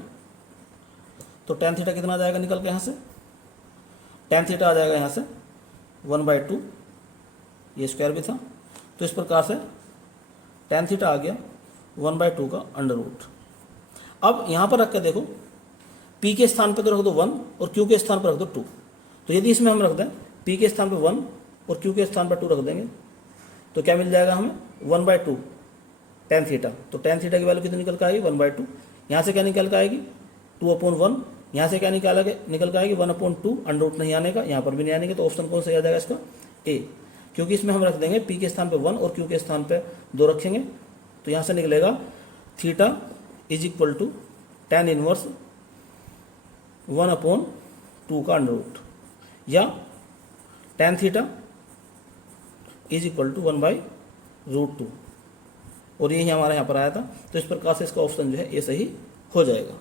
तो टेन थीटा कितना आ जाएगा निकल के यहाँ से, टेन थीटा आ जाएगा यहाँ से 1/2, ये स्क्वायर भी था, तो इस प्रकार से टेन थीटा आ गया 1/2 का अंडर रूट। अब यहाँ पर रख के देखो, P के स्थान पे तो रख दो 1 और Q के स्थान पर रख दो 2। तो यदि इसमें हम रख दें P के स्थान पे 1 और Q के स्थान पर 2 रख देंगे तो क्या मिल जाएगा हमें 1/2 टेन थीटा। तो टेन थीटा की वैल्यू कितनी निकल के आएगी 1/2। यहाँ से क्या निकल के आएगी 2/1, यहाँ से क्या निकल के आएगी 1/2, अंडर रूट नहीं आने का, यहाँ पर भी नहीं आने का, तो ऑप्शन कौन सा आ जाएगा इसका A, क्योंकि इसमें हम रख देंगे P के स्थान पे 1 और Q के स्थान पे 2 रखेंगे। तो यहाँ से निकलेगा theta is equal to tan inverse 1/2 का अंडर रूट, या tan theta is equal to 1/√2, और यही हमारे यहाँ पर आया था। तो इस प्रकार से इसका ऑप्शन जो है ये सही हो जाएगा।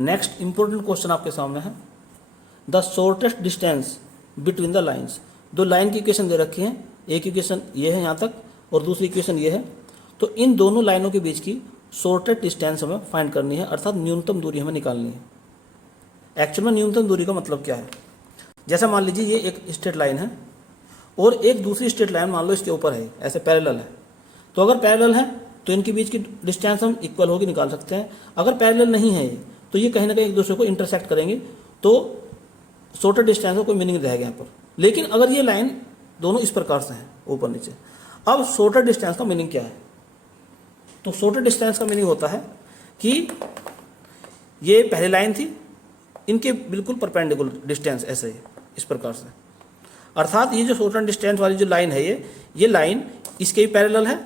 नेक्स्ट इंपॉर्टेंट क्वेश्चन आपके सामने है, the shortest distance between the lines. दो लाइन की इक्वेशन दे रखी है, एक इक्वेशन ये है यहाँ तक और दूसरी इक्वेशन ये है, तो इन दोनों लाइनों के बीच की शॉर्टेस्ट डिस्टेंस हमें फाइंड करनी है, अर्थात न्यूनतम दूरी हमें निकालनी है। एक्चुअल में न्यूनतम दूरी का मतलब क्या है, जैसा मान लीजिए ये एक स्ट्रेट लाइन है और एक दूसरी स्ट्रेट लाइन मान लो इसके ऊपर है, ऐसे पैरेलल है, तो अगर पैरेलल है तो इनके बीच की डिस्टेंस हम इक्वल होगी निकाल सकते हैं। अगर पैरेलल नहीं है तो ये कहीं ना कहीं एक दूसरे को इंटरसेक्ट करेंगे, तो शॉर्टेस्ट डिस्टेंस का कोई मीनिंग रहेगा यहाँ पर। लेकिन अगर ये लाइन दोनों इस प्रकार से हैं ऊपर नीचे, अब शॉर्टेस्ट डिस्टेंस का मीनिंग क्या है, तो शॉर्टेस्ट डिस्टेंस का मीनिंग होता है कि ये पहली लाइन थी, इनके बिल्कुल परपेंडिकुलर डिस्टेंस ऐसे ही इस प्रकार से, अर्थात ये जो शॉर्टेस्ट डिस्टेंस वाली जो लाइन है ये लाइन इसके भी पैरेलल है,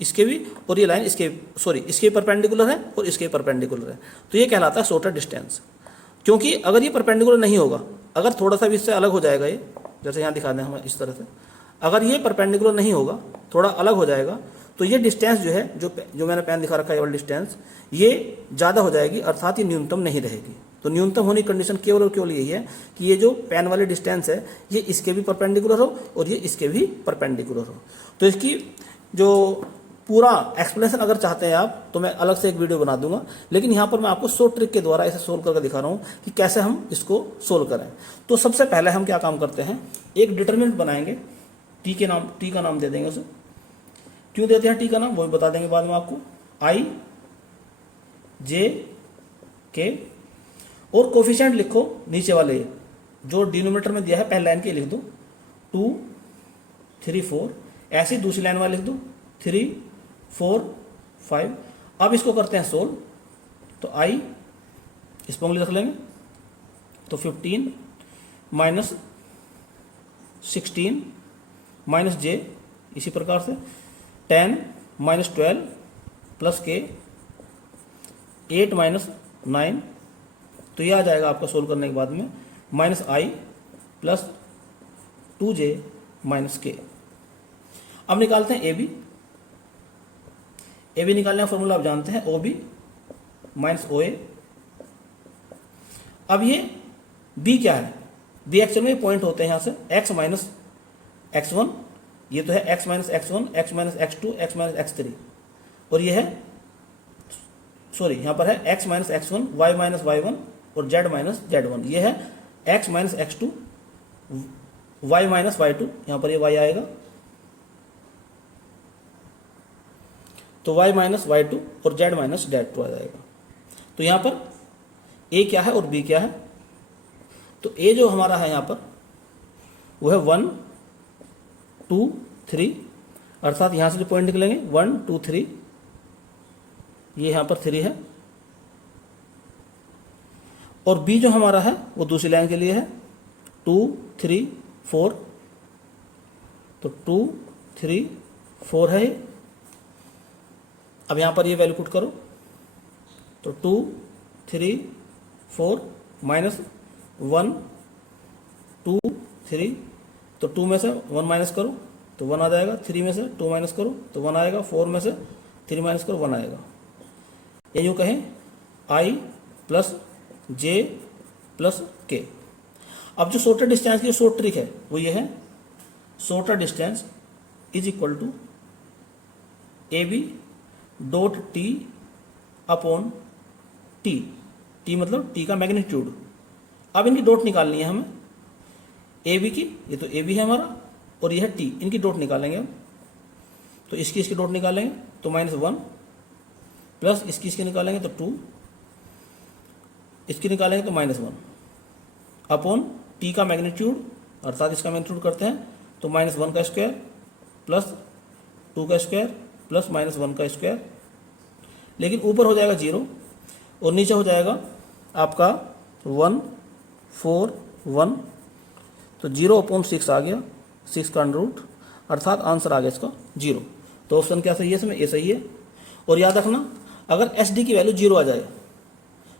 इसके भी, और ये लाइन इसके परपेंडिकुलर है और इसके परपेंडिकुलर है, तो ये कहलाता है शॉर्टेस्ट डिस्टेंस। क्योंकि अगर ये परपेंडिकुलर नहीं होगा, अगर थोड़ा सा भी इससे अलग हो जाएगा, ये जैसे यहाँ दिखा दें हम इस तरह से, अगर ये परपेंडिकुलर नहीं होगा, थोड़ा अलग हो जाएगा, तो ये डिस्टेंस जो है जो मैंने पेन दिखा रखा है ये वाली डिस्टेंस, ये ज़्यादा हो जाएगी, अर्थात ये न्यूनतम नहीं रहेगी। तो न्यूनतम होने की कंडीशन केवल और केवल यही है कि ये जो पेन वाली डिस्टेंस है ये इसके भी परपेंडिकुलर हो और ये इसके भी परपेंडिकुलर हो। तो इसकी जो पूरा एक्सप्लेनेशन अगर चाहते हैं आप तो मैं अलग से एक वीडियो बना दूंगा, लेकिन यहाँ पर मैं आपको शॉर्ट ट्रिक के द्वारा इसे सोल्व करके दिखा रहा हूँ कि कैसे हम इसको सोल्व करें। तो सबसे पहले हम क्या काम करते हैं, एक डिटरमिनेंट बनाएंगे, टी का नाम दे देंगे उसे। क्यों देते हैं टी का नाम वो भी बता देंगे बाद में आपको। आई जे के और कोफिशिएंट लिखो नीचे वाले जो डिनोमिनेटर में दिया है, पहली लाइन के लिख दो 2 3 4, ऐसे दूसरी लाइन वाले लिख दो 3 4 5। अब इसको करते हैं सोल्व, तो आई इस पर उंगली रख लेंगे तो 15 माइनस 16 माइनस जे, इसी प्रकार से 10 माइनस 12 प्लस के 8 माइनस 9, तो ये आ जाएगा आपका सोल्व करने के बाद में माइनस आई प्लस 2j माइनस के। अब निकालते हैं ए बी निकालने का फॉर्मूला आप जानते हैं, ओ बी माइनस ओ ए। अब ये बी क्या है, बी एक्चुअल में पॉइंट होते हैं यहाँ से x माइनस x1, ये तो है x minus x1, x minus x2, x minus x3, और ये है सॉरी यहाँ पर है x minus x1, y minus y1 और z माइनस z1, ये है x minus x2, y minus y2, यहाँ पर ये y आएगा तो y माइनस y2 और z माइनस z2 आ जाएगा। तो यहाँ पर a क्या है और b क्या है, तो a जो हमारा है यहाँ पर वो है 1 2 3, अर्थात यहाँ से जो पॉइंट निकलेंगे 1 2 3, ये यहाँ पर 3 है, और b जो हमारा है वो दूसरी लाइन के लिए है 2 3 4, तो 2 3 4 है। अब यहाँ पर ये वैल्यू पुट करो तो 2 3 4 माइनस 1 2 3, तो 2 में से 1 माइनस करो तो 1 आ जाएगा, 3 में से 2 माइनस करो तो 1 आएगा, 4 में से 3 माइनस करो 1 आएगा। ये यूँ कहें i प्लस जे प्लस के। अब जो शॉर्टर डिस्टेंस की शॉर्ट ट्रिक है वो ये है, shorter distance is equal to A B dot T upon T, T मतलब टी का मैग्नीट्यूड। अब इनकी डॉट निकालनी है हमें, ए बी की, ये तो ए बी है हमारा और ये है टी, इनकी डॉट निकालेंगे हम, तो इसकी डॉट निकालेंगे तो -1 प्लस इसकी निकालेंगे तो 2, इसकी निकालेंगे तो -1 अपॉन टी का मैग्नीट्यूड, अर्थात इसका मैग्नीट्यूड करते हैं तो -1 का स्क्वायर प्लस 2 का स्क्वायर प्लस -1 का स्क्वायर, लेकिन ऊपर हो जाएगा 0 और नीचे हो जाएगा आपका 1 4 1, तो 0/6 आ गया, 6 का अंडर रूट, अर्थात आंसर आ गया इसका 0। तो ऑप्शन क्या सही है इसमें, ए सही है। और याद रखना अगर एस डी की वैल्यू 0 आ जाए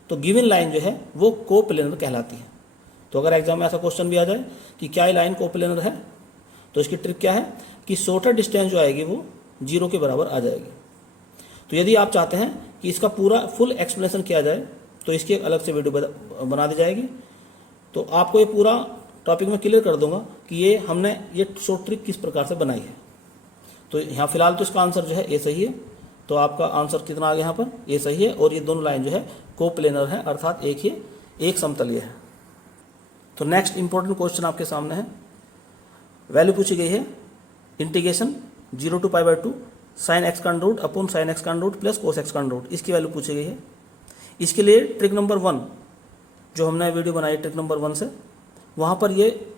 तो गिवन लाइन जो है वो कोप्लेनर कहलाती है। तो अगर एग्जाम में ऐसा क्वेश्चन भी आ जाए कि क्या ये लाइन कोप्लेनर है, तो इसकी ट्रिक क्या है कि शॉर्टर डिस्टेंस जो आएगी वो 0 के बराबर आ जाएगी। तो यदि आप चाहते हैं कि इसका पूरा फुल एक्सप्लेनेशन किया जाए तो इसकी एक अलग से वीडियो बना दी जाएगी, तो आपको ये पूरा टॉपिक में क्लियर कर दूंगा कि ये हमने ये शॉर्ट ट्रिक किस प्रकार से बनाई है। तो यहाँ फिलहाल तो इसका आंसर जो है ए सही है, तो आपका आंसर कितना आ गया यहाँ पर, ए सही है, और ये दोनों लाइन जो है कोप्लेनर है, अर्थात एक समतलीय है। तो नेक्स्ट इंपॉर्टेंट क्वेश्चन आपके सामने है, वैल्यू पूछी गई है इंटीग्रेशन 0 to π/2 sin x का अंडर रूट अपॉन sin x का अंडर रूट प्लस cos x का अंडर रूट, इसकी वैल्यू पूछी गई है। इसके लिए ट्रिक नंबर 1 जो हमने वीडियो बनाई ट्रिक नंबर 1 से, वहाँ पर ये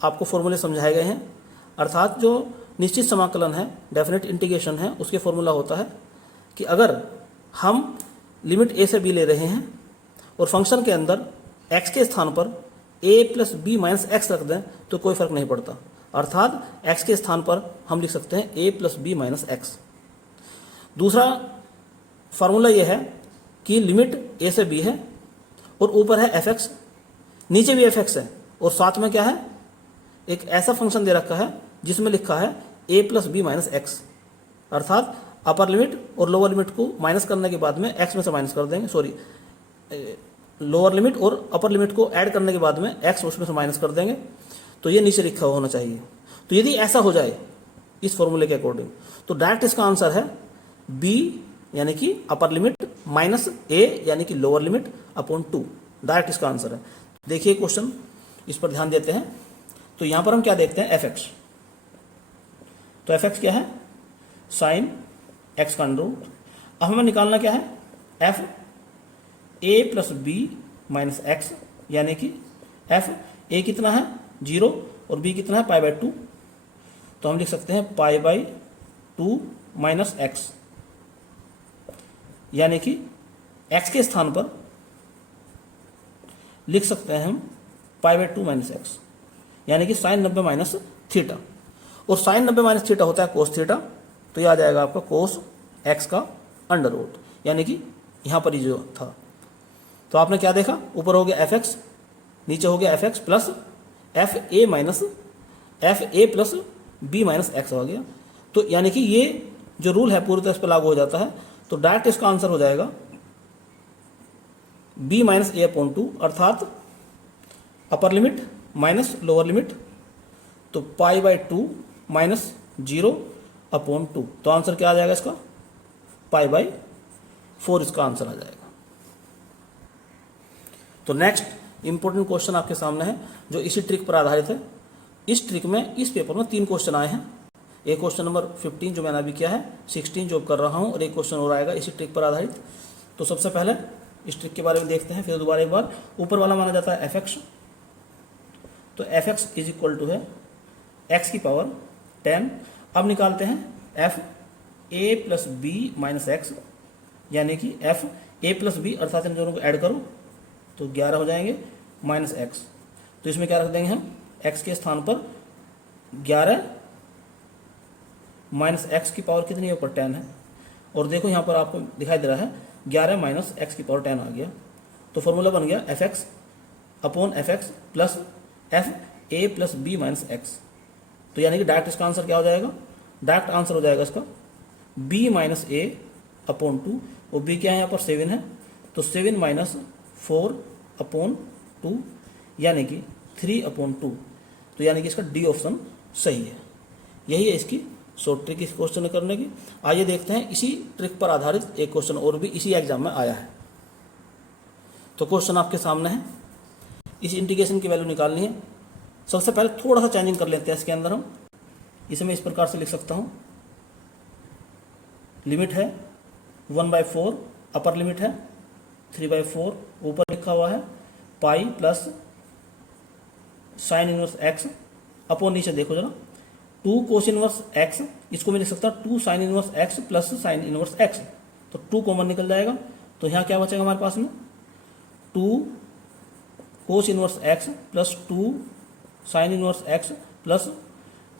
आपको फॉर्मूले समझाए गए हैं, अर्थात जो निश्चित समाकलन है, डेफिनेट इंटीग्रेशन है, उसके फॉर्मूला होता है कि अगर हम लिमिट a से b ले रहे हैं और फंक्शन के अंदर x के स्थान पर a plus B minus x रख दें तो कोई फर्क नहीं पड़ता, अर्थात x के स्थान पर हम लिख सकते हैं a plus B minus x. दूसरा फार्मूला यह है कि लिमिट a से b है और ऊपर है fx, नीचे भी fx है, और साथ में क्या है, एक ऐसा फंक्शन दे रखा है जिसमें लिखा है a plus B minus x, अर्थात अपर लिमिट और लोअर लिमिट को माइनस करने के बाद में x में से माइनस कर देंगे, सॉरी लोअर लिमिट और अपर लिमिट को ऐड करने के बाद में x उसमें से माइनस कर देंगे, तो ये नीचे लिखा होना चाहिए। तो यदि ऐसा हो जाए इस फॉर्मूले के अकॉर्डिंग तो डायरेक्ट इसका आंसर है b यानी कि अपर लिमिट माइनस a यानी कि लोअर लिमिट अपॉन 2, डायरेक्ट इसका आंसर है। देखिए क्वेश्चन, इस पर ध्यान देते हैं। तो यहां पर हम क्या देखते हैं, fx, तो fx क्या है, साइन x का अंडर रूट। अब हमें निकालना क्या है, f a plus B minus x, यानी कि f a कितना है 0 और b कितना है π/2, तो हम लिख सकते हैं π/2 माइनस एक्स, यानी कि x के स्थान पर लिख सकते हैं हम π/2 माइनस एक्स, यानी कि साइन 90 माइनस थीटा, और साइन 90 माइनस थीटा होता है कोस थीटा, तो ये आ जाएगा आपका कोस एक्स का अंडर रूट, यानी कि यहाँ पर ही जो था। तो आपने क्या देखा, ऊपर हो गया एफ एक्स, नीचे हो गया F x plus F A plus B minus x हो गया। तो यानी कि ये जो रूल है पूरी तरह इस पर लागू हो जाता है। तो डायरेक्ट इसका आंसर हो जाएगा b माइनस ए अपॉन 2, अर्थात upper limit minus lower limit, तो π/2 माइनस 0 अपॉन 2। तो आंसर क्या आ जाएगा इसका, π/4 इसका आंसर आ जाएगा। तो नेक्स्ट इंपॉर्टेंट क्वेश्चन आपके सामने है जो इसी ट्रिक पर आधारित है। इस ट्रिक में इस पेपर में 3 क्वेश्चन आए हैं। एक क्वेश्चन नंबर 15 जो मैंने अभी किया है, 16 जो कर रहा हूं, और एक क्वेश्चन और आएगा इसी ट्रिक पर आधारित। तो सबसे पहले इस ट्रिक के बारे में देखते हैं, फिर दोबारा एक बार। ऊपर वाला माना जाता है एफ एक्स, तो F x is equal to है एक्स की पावर 10। अब निकालते हैं F A plus B minus x, यानी कि एफ ए प्लस बी, अर्थात इन दोनों को ऐड करो तो 11 हो जाएंगे माइनस एक्स। तो इसमें क्या रख देंगे हम, एक्स के स्थान पर 11 माइनस एक्स की पावर कितनी है, ऊपर 10 है, और देखो यहाँ पर आपको दिखाई दे रहा है 11 माइनस एक्स की पावर 10 आ गया। तो फॉर्मूला बन गया F x upon F x plus F A plus B minus x. तो यानी कि डायरेक्ट इसका आंसर क्या हो जाएगा, डायरेक्ट आंसर हो जाएगा इसका b माइनस ए अपॉन 2, और b क्या है यहाँ पर 7 है, तो 7 माइनस 4 अपॉन 2, यानी कि 3 अपॉन 2। तो यानी कि इसका डी ऑप्शन सही है। यही है इसकी शॉर्ट ट्रिक इस क्वेश्चन करने की। आइए देखते हैं इसी ट्रिक पर आधारित एक क्वेश्चन और भी इसी एग्जाम में आया है। तो क्वेश्चन आपके सामने है, इस इंटीग्रेशन की वैल्यू निकालनी है। सबसे पहले थोड़ा सा चेंजिंग कर लेते हैं इसके अंदर हम। इसे मैं इस प्रकार से लिख सकता हूँ, लिमिट है 1/4, अपर लिमिट है 3/4, ऊपर लिखा हुआ है pi plus sine inverse X upon, नीचे देखो जरा 2 कोस इनवर्स एक्स, इसको मैं लिख सकता हूँ 2 sign inverse x plus sine inverse X. तो 2 कॉमन निकल जाएगा, तो यहाँ क्या बचेगा हमारे पास में 2 cos inverse x plus 2 sign inverse x plus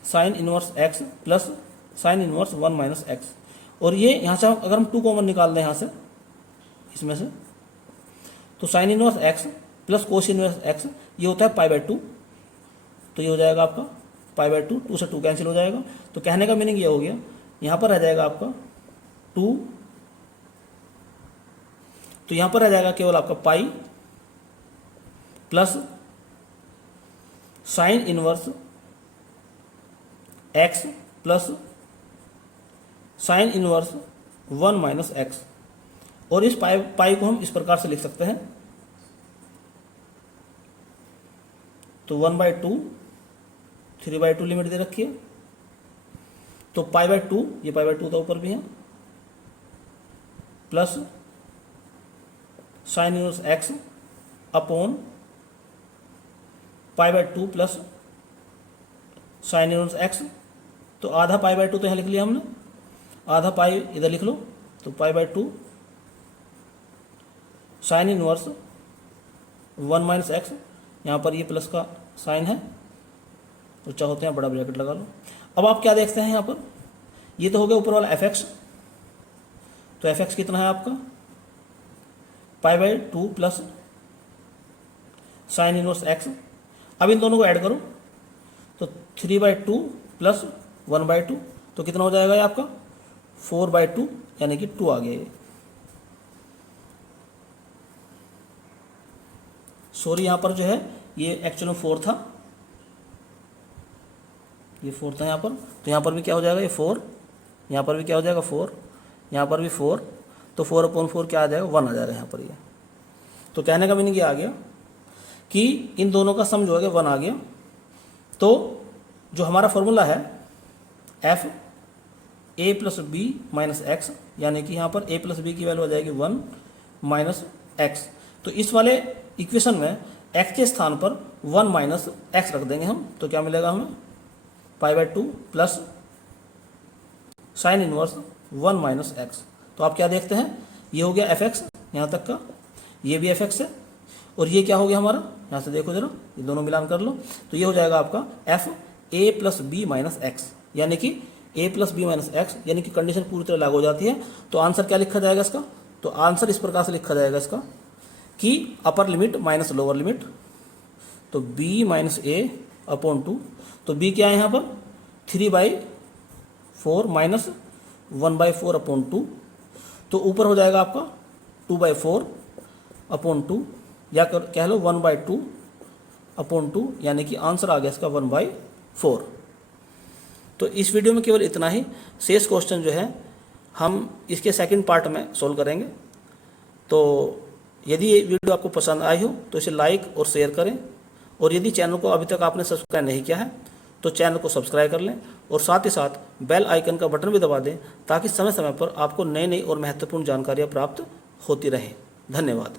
sine inverse x plus sine inverse 1 minus x. और ये यहाँ से अगर हम 2 कॉमन निकाल दें यहाँ से, इसमें से, तो sign inverse x plus cos inverse x ये होता है π/2, तो ये हो जाएगा आपका π/2, 2 से 2 कैंसिल हो जाएगा। तो कहने का मीनिंग ये हो गया, यहाँ पर रह जाएगा आपका 2, तो यहाँ पर रह जाएगा केवल आपका pi plus sine inverse x plus sine inverse 1 minus x. और इस पाई को हम इस प्रकार से लिख सकते हैं, तो 1/2, 3/2 लिमिट दे रखी है, तो π/2, ये π/2 तो ऊपर भी है, plus sine inverse X upon π/2 plus sine inverse X. तो आधा π/2 तो यहाँ लिख लिया हमने, आधा पाई इधर लिख लो, तो π/2 साइन इनवर्स 1 माइनस एक्स, यहाँ पर ये प्लस का साइन है, तो चाहो तो यहाँ बड़ा ब्रैकेट लगा लो। अब आप क्या देखते हैं यहाँ पर, ये तो हो गया ऊपर वाला एफ एक्स, तो एफ एक्स कितना है आपका π/2 प्लस साइन इनवर्स एक्स। अब इन दोनों को ऐड करो, तो 3/2 प्लस 1/2, तो कितना हो जाएगा ये आपका 4/2, यानी कि 2 आ गया ये। सॉरी, यहाँ पर जो है ये एक्चुअली 4 था, ये 4 था यहाँ पर, तो यहाँ पर भी क्या हो जाएगा ये 4, यहाँ पर भी क्या हो जाएगा 4, यहाँ पर भी 4, तो 4/4 क्या आ जाएगा 1 आ जाएगा यहाँ पर ये। तो कहने का मीनिंग ये आ गया कि इन दोनों का सम जो है 1 आ गया। तो जो हमारा फॉर्मूला है F A plus B minus x, यानी कि यहाँ पर ए प्लस बी की वैल्यू आ जाएगी 1 माइनस एक्स। तो इस वाले इक्वेशन में एक्स के स्थान पर 1 माइनस एक्स रख देंगे हम, तो क्या मिलेगा हमें π/2 plus sine inverse 1 minus x. तो आप क्या देखते हैं, ये हो गया एफ एक्स यहाँ तक का, ये भी एफ एक्स है, और ये क्या हो गया हमारा, यहाँ से देखो जरा, ये दोनों मिलान कर लो, तो ये हो जाएगा आपका F A plus B minus x, यानी कि A plus B minus x, यानी कि कंडीशन पूरी तरह लागू हो जाती है। तो आंसर क्या लिखा जाएगा इसका, तो आंसर इस प्रकार से लिखा जाएगा इसका कि upper limit minus lower limit, तो b माइनस ए अपॉन 2, तो b क्या है यहाँ पर 3/4 माइनस 1/4 अपॉन 2, तो ऊपर हो जाएगा आपका 2/4 अपॉन 2, या कह लो 1/2 अपॉन 2, यानी कि आंसर आ गया इसका 1/4। तो इस वीडियो में केवल इतना ही, शेष क्वेश्चन जो है हम इसके सेकंड पार्ट में सोल्व करेंगे। तो यदि ये वीडियो आपको पसंद आई हो तो इसे लाइक और शेयर करें, और यदि चैनल को अभी तक आपने सब्सक्राइब नहीं किया है तो चैनल को सब्सक्राइब कर लें, और साथ ही साथ बेल आइकन का बटन भी दबा दें, ताकि समय समय पर आपको नई नई और महत्वपूर्ण जानकारियाँ प्राप्त होती रहें। धन्यवाद।